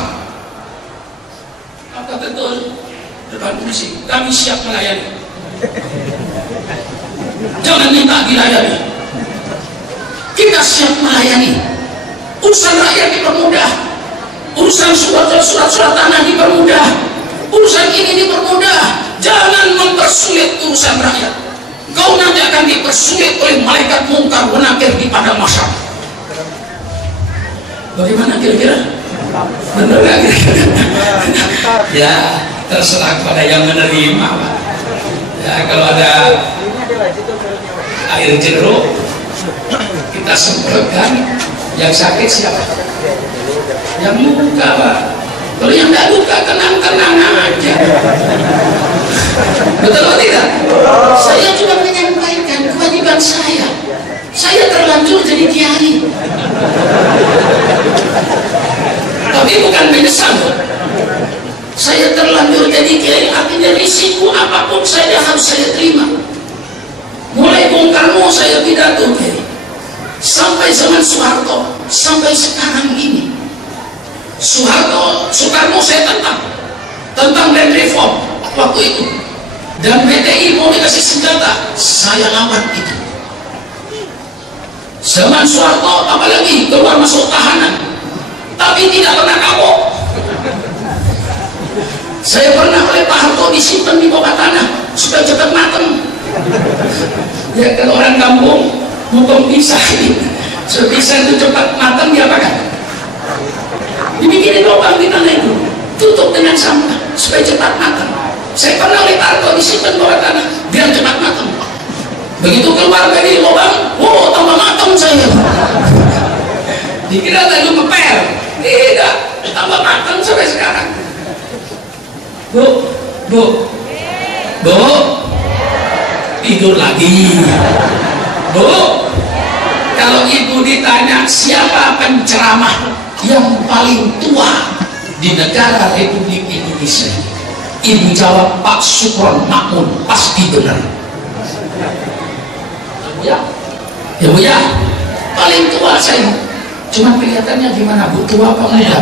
Apa betul? Depan polisi, kami siap melayani. Jangan minta dilayani. Kita siap melayani. Urusan rakyat dipermudah, urusan surat-surat tanah dipermudah, urusan ini dipermudah. Jangan mempersulit urusan rakyat. Kau nanti akan dipersulit oleh malaikat munkar wa nakir di padang mahsyar. Bagaimana kira-kira? Benar nggak kira-kira? Ya terserah pada yang menerima, Pak. Ya kalau ada air jeruk kita semprotkan, yang sakit siapa? Yang luka, Pak. Kalau yang nggak luka tenang-tenang aja. Betul atau tidak? Saya cuma menyampaikan kewajiban saya. Saya terlanjur jadi kiai. Tapi bukan menyesal. Saya terlanjur jadi kiai, artinya risiko apapun saja harus saya terima. Mulai Bung Karno saya pidato kiai, sampai zaman Soeharto, sampai sekarang ini. Soekarno saya tentang land reform waktu itu, dan PTI mau dikasih senjata, saya lawan itu. Zaman Soeharto apalagi keluar masuk tahanan, tapi tidak pernah kapok. Saya pernah oleh Pak Harto disimpan di bawah tanah supaya cepat matang. Ya kalau orang kampung mumpung pisah ini, pisah itu cepat matang diapakan? Dibikinin lubang di tanah itu, tutup dengan sampah supaya cepat matang. Saya pernah oleh Pak Harto disimpan di bawah tanah biar cepat matang. Begitu keluar dari lubang, wow tambah matang saya. Dikira tadi ngeper, tidak, tambah matang sampai sekarang. Bu, tidur lagi. Bu, kalau ibu ditanya siapa penceramah yang paling tua di negara Republik Indonesia, ibu jawab Pak Supron Makmun, pasti benar. Ya, ya Bu ya, paling tua saya. Cuma kelihatannya gimana Bu, tua apa muda?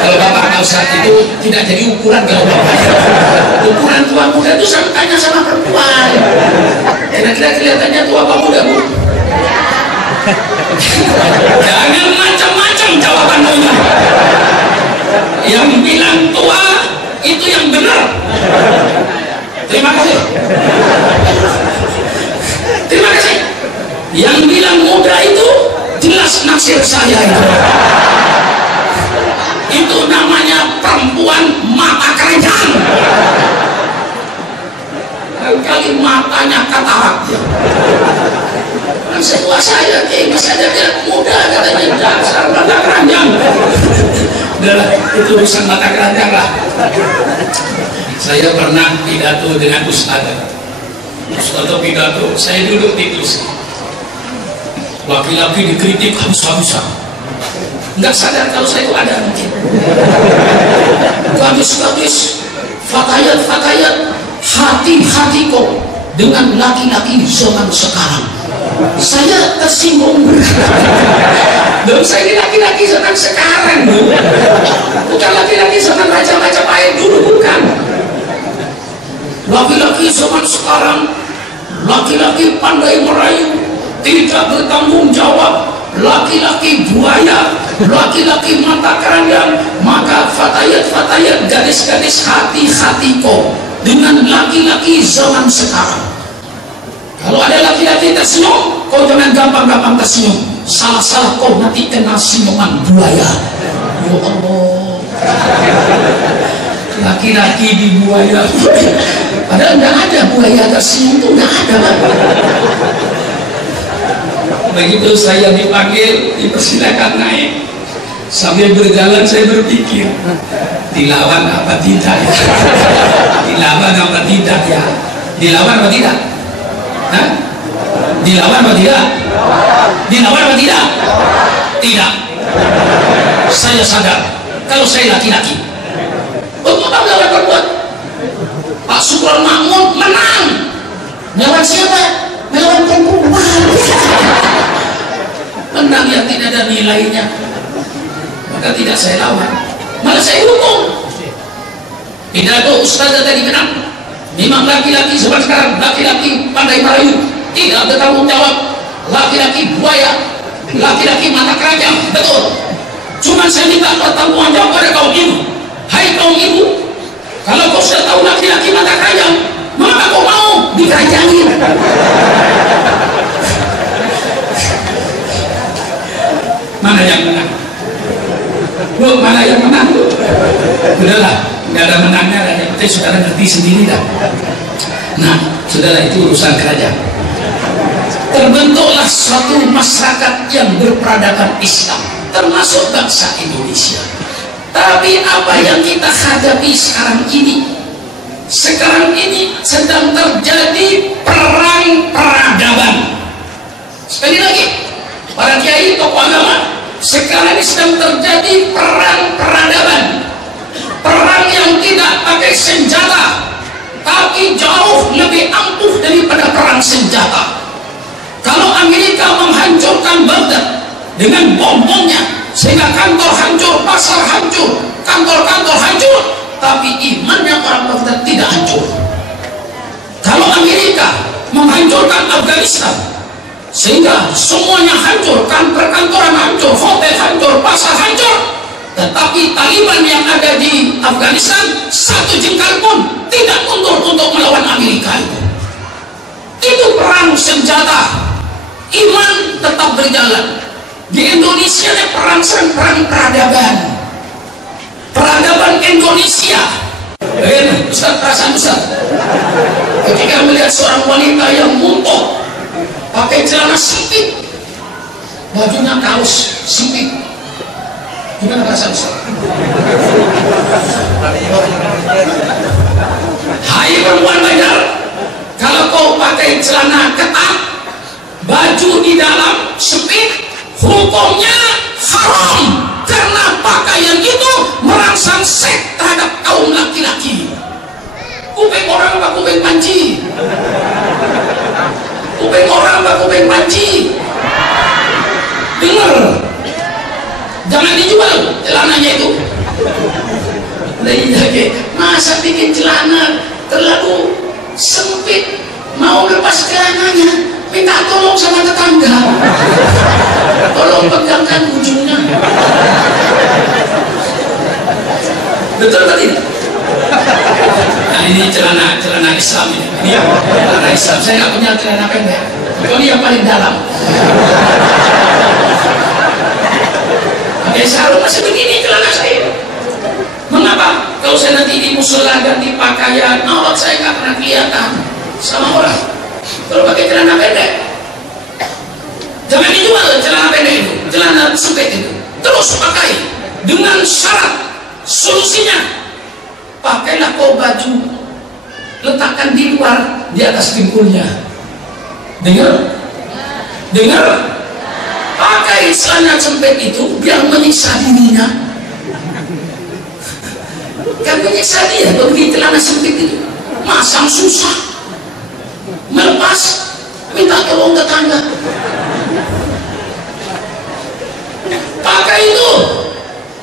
Kalau bapak tahu saat itu tidak jadi ukuran kalau bapak. Ukuran tua muda itu sama tanya sama perempuan. Kira-kira kelihatannya tua apa muda Bu? Jangan macam-macam. kenceng jawabanmu. Yang bilang tua itu yang benar. Terima kasih. Terima kasih. Yang bilang muda itu jelas naksir saya itu. Itu namanya perempuan mata keranjang. Kali matanya katarak. Setua saya, masih ada bilang muda katanya, dasar mata keranjang. Udah, itu urusan mata keranjang lah. Saya pernah pidato dengan Ustadz pidato, saya duduk di kursi. Laki-laki dikritik habis-habisan. Nggak sadar kalau saya itu ada mungkin. Gadis-gadis, fatayat-fatayat, hati-hati kok dengan laki-laki zaman sekarang. Saya tersinggung. Dan saya ini laki-laki zaman sekarang, bukan laki-laki zaman raja-raja Majapahit dulu, bukan. Laki-laki zaman sekarang, laki-laki pandai merayu, tidak bertanggung jawab, laki-laki buaya, laki-laki mata keranjang. Maka fatayat-fatayat, gadis-gadis, hati-hati kok dengan laki-laki zaman sekarang. Kalau ada laki-laki tersenyum, kau jangan gampang-gampang tersenyum. Salah-salah kau nanti kena senyuman buaya. Ya Allah, laki-laki di buaya. Padahal nggak ada buaya tersenyum tuh, nggak ada. Begitu saya dipanggil, dipersilakan naik. Sambil berjalan saya berpikir, dilawan apa tidak ya? Dilawan apa tidak ya? Dilawan apa tidak? Hah? Dilawan apa tidak? Dilawan apa tidak? Tidak. Saya sadar kalau saya laki-laki, untuk apa melawan perempuan? Pak Supron Makmun menang. Melawan siapa? Melawan perempuan. Menang yang tidak ada nilainya, maka tidak saya lawan, malah saya hukum. Pidato Ustazah tadi menang. Memang laki-laki zaman sekarang, laki-laki pandai merayu, tidak bertanggung jawab, laki-laki buaya, laki-laki mata keranjang, betul. Cuma saya minta pertanggungan jawab pada kaum ibu. Hai kaum ibu, kalau kau sudah tahu laki-laki mata keranjang, mengapa kau mau dikeranjangin? Mana yang menang? Bu, mana yang menang? Udahlah, nggak ada menangnya, yang penting saudara ngerti sendiri dah. Nah, saudara, itu urusan kerajaan. Terbentuklah suatu masyarakat yang berperadaban Islam, termasuk bangsa Indonesia. Tapi apa yang kita hadapi sekarang ini? Sekarang ini sedang terjadi perang peradaban. Sekali lagi, para kiai, tokoh agama, sekarang ini sedang terjadi perang peradaban. Perang yang tidak pakai senjata, tapi jauh lebih ampuh daripada perang senjata. Kalau Amerika menghancurkan Baghdad dengan bom-bomnya, sehingga kantor hancur, pasar hancur, kantor-kantor hancur, tapi imannya orang Baghdad tidak hancur. Kalau Amerika menghancurkan Afghanistan, sehingga semuanya hancur, perkantoran hancur, hotel hancur, pasar hancur, tetapi Taliban yang ada di Afghanistan satu jengkal pun tidak mundur untuk melawan Amerika itu. Itu perang senjata. Iman tetap berjalan. Di Indonesia ada perang peradaban. Peradaban Indonesia. Ustaz, perasaan Ustaz, ketika melihat seorang wanita yang muntok, pakai celana sempit, bajunya kaos sempit, gimana perasaan Ustaz? Hai perempuan Banjar, kalau kau pakai celana ketat, baju di dalam sempit, hukumnya haram, karena pakaian itu merangsang seks terhadap kaum laki-laki. Kuping orang apa kuping panci? Kuping orang apa kuping panci? Dengar, jangan dijual celananya itu. Masa bikin celana terlalu sempit, mau lepas celananya, minta tolong sama tetangga, tolong pegangkan ujungnya. Betul tadi? Nah ini celana Islam ini. Ini celana Islam. Saya nggak punya celana pendek. Ini yang paling dalam. Oke, selalu masih begini celana saya. Mengapa? Kalau saya nanti di musola ganti pakaian, aurat saya nggak pernah kelihatan sama orang. Kalau pakai celana pendek, jangan dijual celana pendek itu, celana sempit itu. Terus pakai dengan syarat. Solusinya, pakailah kau baju, letakkan di luar, di atas pinggulnya. Dengar? Pakai celana sempit itu biar menyiksa dirinya. Kan menyiksa dia kalau di celana sempit itu. Masang susah, melepas minta tolong tetangga. Pakai itu,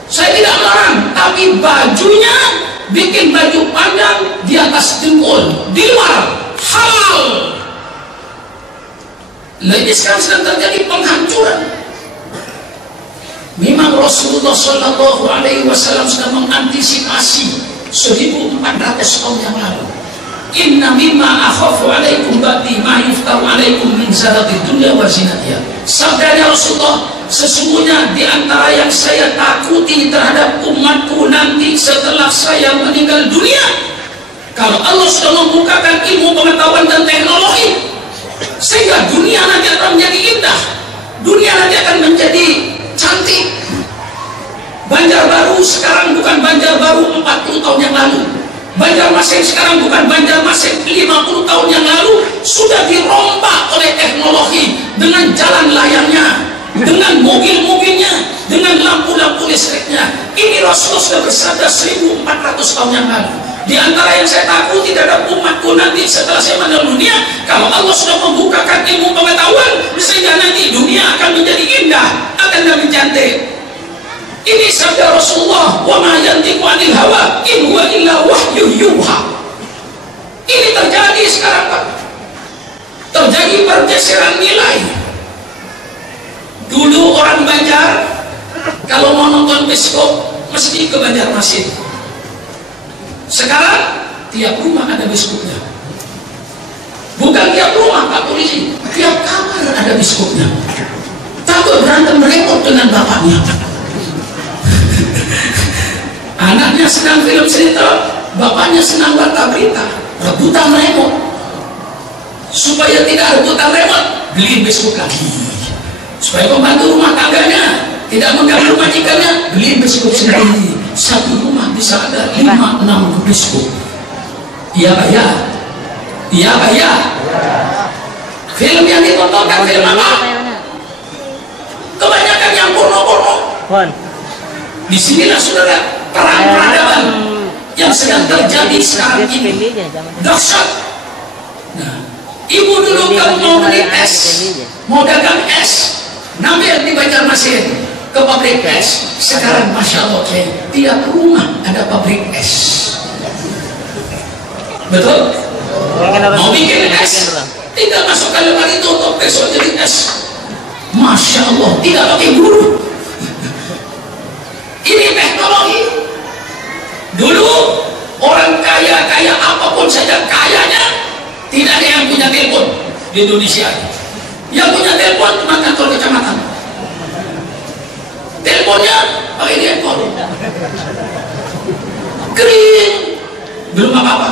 saya tidak melarang, tapi bajunya bikin baju panjang di atas dengkul, di luar halal. Ini sekarang sedang terjadi penghancuran. Memang Rasulullah Shallallahu Alaihi Wasallam sudah mengantisipasi 1400 tahun yang lalu. Inna mimma akhafu alaikum ba'di ma yuftaru alaikum min zaratid dunya wa zinatiha. Sabdanya Rasulullah, sesungguhnya di antara yang saya takuti terhadap umatku nanti setelah saya meninggal dunia, kalau Allah sudah membukakan ilmu pengetahuan dan teknologi, sehingga dunia nanti akan menjadi indah, dunia nanti akan menjadi cantik. Banjarbaru sekarang bukan Banjarbaru 40 tahun yang lalu. Banjarmasin sekarang bukan Banjarmasin 50 tahun yang lalu. Sudah dirombak oleh teknologi dengan jalan layangnya, dengan mobil-mobilnya, dengan lampu-lampu listriknya. Ini Rasulullah sudah bersabda 1400 tahun yang lalu. Di antara yang saya takuti terhadap umatku nanti setelah saya meninggal dunia, kalau Allah sudah membukakan ilmu pengetahuan, sehingga nanti dunia akan menjadi indah, akan menjadi cantik. Ini sabda Rasulullah, wa ma yantiqu 'anil hawa in huwa illa wahyu yuha. Ini terjadi sekarang, Pak. Terjadi pergeseran nilai. Dulu orang Banjar kalau mau nonton bioskop mesti ke Banjarmasin. Sekarang tiap rumah ada bioskopnya. Bukan tiap rumah, Pak Polisi, tiap kamar ada bioskopnya. Takut berantem repot dengan bapaknya. Anaknya senang film sinetron, bapaknya senang baca berita, rebutan remote. Supaya tidak rebutan remote, beli bioskop lagi. Supaya pembantu rumah tangganya tidak mengganggu majikannya, beli bioskop sendiri. Satu rumah bisa ada 5-6 bioskop. Iya Pak ya? Iya Pak ya? Film yang ditontonkan film apa? Kebanyakan yang porno-porno. Disinilah saudara perang peradaban yang sedang terjadi sekarang ini dahsyat. Nah, ibu dulu kalau mau beli es, mau dagang es, ngambil di Banjarmasin ke pabrik es. Sekarang masya Allah, tiap rumah ada pabrik es. Betul? Mau bikin es, tinggal masukkan lemari tutup, besok jadi es. Masya Allah, tidak pakai guru. Ini teknologi. Dulu orang kaya apapun saja kayanya, tidak ada yang punya telepon di Indonesia. Yang punya telepon cuma kantor kecamatan. Teleponnya pakai telepon. Kering, belum apa-apa.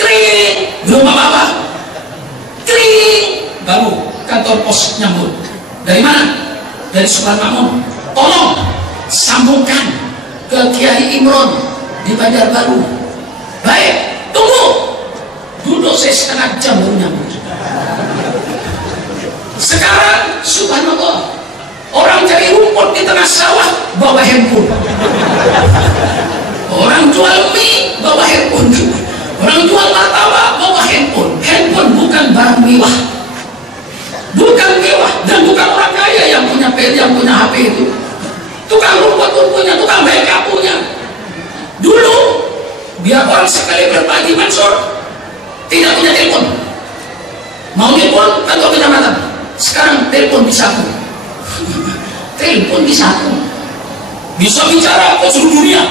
Kering, belum apa-apa. Kering, baru kantor pos nyambut. Dari mana? Dari Sukarmakmur. Tolong sambungkan ke Kiai Imron di Banjarbaru. Baik, tunggu. Duduk saya setengah jam baru nyambut. Sekarang subhanallah, orang cari rumput di tengah sawah bawa handphone. Orang jual mie bawa handphone. Orang jual martabak bawa handphone. Handphone bukan barang mewah. Bukan mewah dan bukan orang kaya yang punya HP itu. Tukang rumput pun punya, tukang BK punya. Dulu biar orang sekali berbagi Mansur tidak punya telepon, mau telepon kantor kecamatan. Sekarang telepon di saku. Telepon di saku. bisa bicara ke seluruh dunia.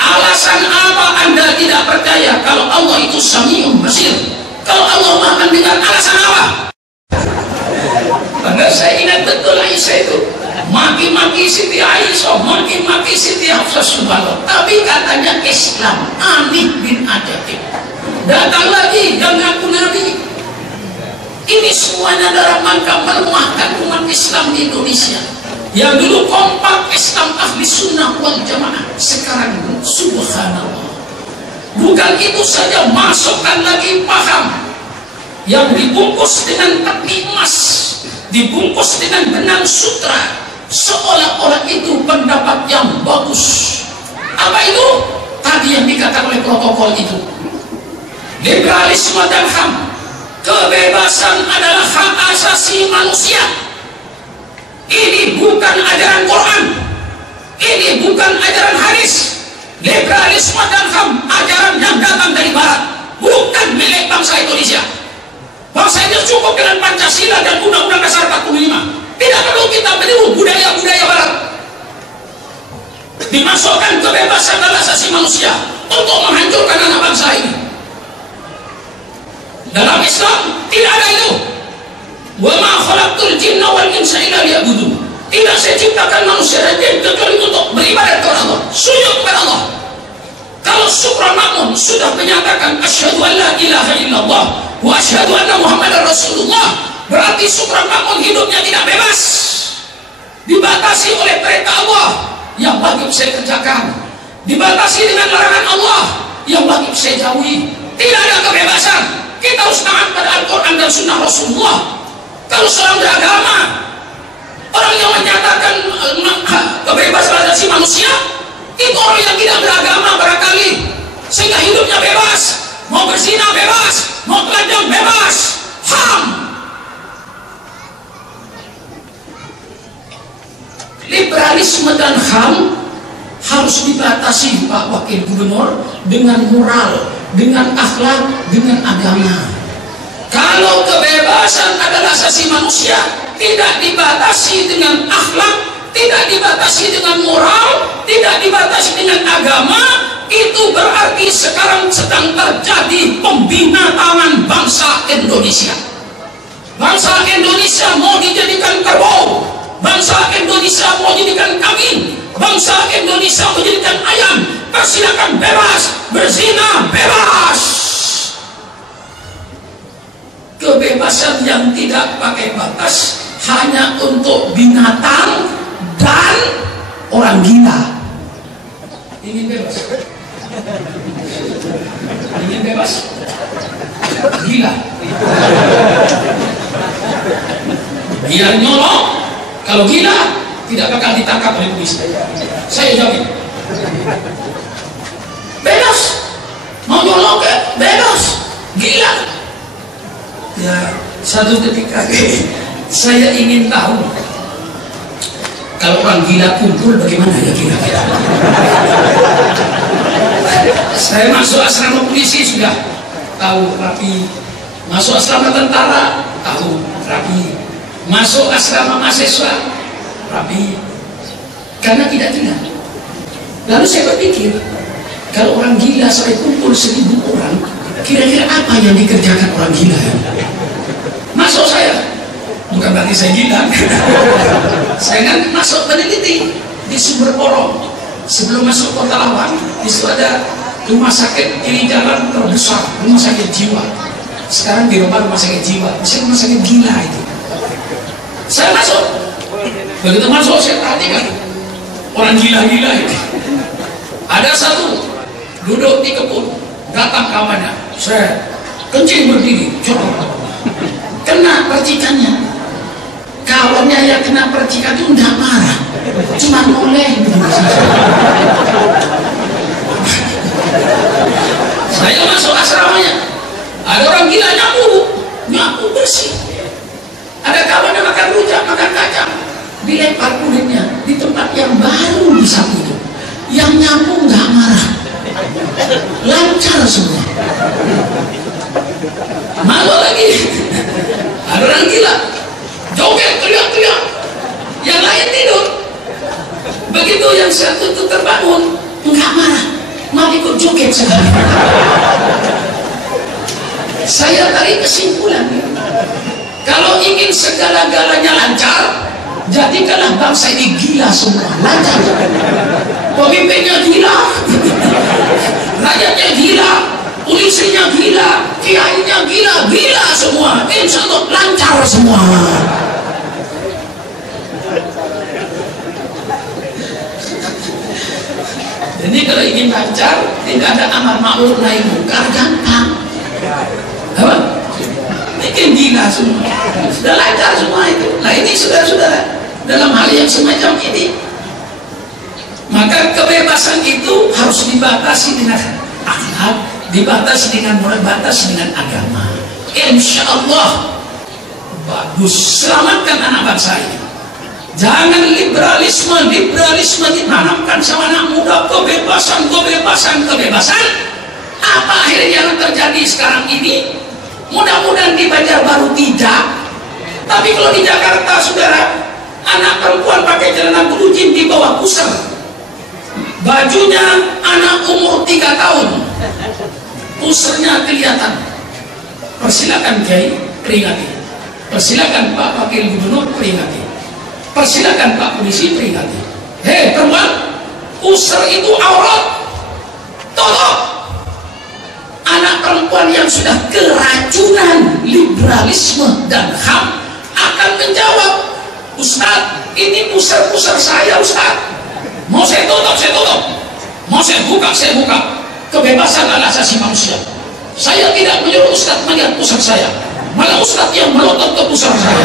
Alasan apa Anda tidak percaya kalau Allah itu Sami'un Basir? Kalau Allah Maha mendengar, alasan apa? Karena saya ingat betul Aisyah itu maki-maki Siti Aisyah, maki-maki Siti Hafsah subhanallah. Tapi katanya Islam, Anif bin Adabib. Datang lagi yang ngaku Nabi. Ini semuanya dalam rangka melemahkan umat Islam di Indonesia. Yang dulu kompak Islam ahli sunnah wal jamaah, sekarang subhanallah. Bukan itu saja, masukkan lagi paham yang dibungkus dengan peti emas, dibungkus dengan benang sutra, seolah-olah itu pendapat yang bagus. Apa itu? Tadi yang dikatakan oleh protokol itu, liberalisme dan HAM. Kebebasan adalah hak asasi manusia. Ini bukan ajaran Quran, ini bukan ajaran hadis. Liberalisme dan HAM ajaran yang datang dari Barat, bukan milik bangsa Indonesia. Bangsa ini cukup dengan Pancasila dan Undang-Undang Dasar 45. Tidak perlu kita meniru budaya-budaya Barat. Dimasukkan kebebasan dan asasi manusia untuk menghancurkan anak bangsa ini. Dalam Islam tidak ada itu. Wa ma khalaqtul jinna wal insa illa liya'budun. Tidak saya ciptakan manusia dan jin kecuali untuk beribadat kepada Allah, sujud kepada Allah. Kalau Syukran Makmun sudah menyatakan asyhadu an la ilaha illallah wa asyhadu anna Muhammadar Rasulullah, berarti Syukran Makmun hidupnya tidak bebas, dibatasi oleh perintah Allah yang wajib saya kerjakan, dibatasi dengan larangan Allah yang wajib saya jauhi. Tidak ada kebebasan. Kita harus taat pada Al-Quran dan Sunnah Rasulullah. Kalau seorang beragama, orang yang menyatakan kebebasan asasi manusia, itu orang yang tidak beragama barangkali, sehingga hidupnya bebas, mau berzina bebas, mau telanjang bebas. HAM. Liberalisme dan HAM harus dibatasi, Pak Wakil Gubernur, dengan moral, dengan akhlak, dengan agama. Kalau kebebasan adalah asasi manusia, tidak dibatasi dengan akhlak, tidak dibatasi dengan moral, tidak dibatasi dengan agama, itu berarti sekarang sedang terjadi pembinatangan bangsa Indonesia. Bangsa Indonesia mau dijadikan kerbau, bangsa Indonesia mau dijadikan kambing, bangsa Indonesia mau dijadikan ayam. Persilakan bebas, berzina bebas. Kebebasan yang tidak pakai batas hanya untuk binatang dan orang gila. Ingin bebas? Ingin bebas? Gila. Biar nyolong. Kalau gila tidak bakal ditangkap oleh polisi. Saya jamin. Bebas. Mau nyolong ke? Bebas. Gila. Ya, satu ketika saya ingin tahu kalau orang gila kumpul bagaimana ya kira-kira. Saya masuk asrama polisi sudah tahu rapi, masuk asrama tentara tahu rapi, masuk asrama mahasiswa rapi, karena tidak gila. Lalu saya berpikir, kalau orang gila sampai kumpul 1000 orang, kira-kira apa yang dikerjakan orang gila? Masuk saya, bukan berarti saya gila. Saya kan masuk meneliti di Sumber Porong. Sebelum masuk Kota Lawang, di situ ada rumah sakit kiri jalan terbesar, rumah sakit jiwa. Sekarang dirubah rumah sakit jiwa, bisa rumah sakit gila itu. Saya masuk, begitu masuk saya perhatikan orang gila-gila itu. Ada satu duduk di kebun, datang kawannya, saya kencing berdiri, coba kena percikannya. Kawannya yang kena percikan itu enggak marah, cuma noleh. Saya masuk asramanya, ada orang gila nyapu bersih. Ada kawannya makan rujak, makan kacang, dilempar kulitnya di tempat yang baru disapu itu. Yang nyapu nggak marah, lancar semua. Malu lagi, ada orang gila joget teriak-teriak, yang lain tidur. Begitu yang satu itu terbangun, enggak marah, malah ikut joget sekali. Saya tarik kesimpulan, kalau ingin segala-galanya lancar, jadikanlah bangsa ini gila semua, lancar. Pemimpinnya gila, rakyatnya gila, polisinya gila, kiainya gila, gila semua. Insya Allah lancar semua. Jadi kalau ingin lancar, tidak ada amar ma'ruf nahi munkar, gampang. Apa? Bikin gila semua, sudah lancar semua itu. Nah ini saudara-saudara, dalam hal yang semacam ini, maka kebebasan itu harus dibatasi dengan akhlak, dibatasi dengan moral, dibatasi dengan agama. Insya Allah bagus, selamatkan anak bangsa ini. Jangan liberalisme ditanamkan sama anak muda, kebebasan. Apa akhirnya yang terjadi sekarang ini? Mudah-mudahan di Banjarbaru tidak, tapi kalau di Jakarta, saudara, anak perempuan pakai celana gurucin di bawah pusar, bajunya anak umur 3 tahun, pusarnya kelihatan. Persilakan Kiai, peringati. Persilakan Pak Wakil Gubernur, peringati. Persilakan Pak Polisi, peringati. Hei perempuan, pusar itu aurat, tolong. Anak perempuan yang sudah keracunan liberalisme dan HAM akan menjawab, Ustaz, ini pusar-pusar saya, Ustaz. Mau saya tutup, mau saya buka. Kebebasan adalah asasi manusia. Saya tidak menyuruh Ustaz melihat pusar saya, malah Ustaz yang melotot ke pusar saya.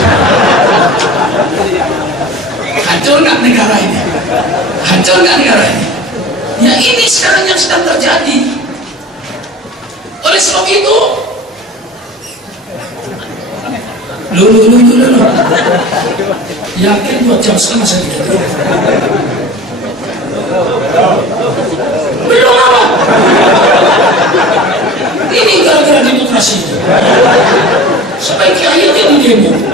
Hancur nggak negara ini? Hancur nggak negara ini? Ya ini sekarang yang sedang terjadi. Oleh sebab itu, lu yakin 2 jam setengah saya tidak tahu. Belum apa? Ini gara-gara demokrasi itu. Supaya kiai jadi demo.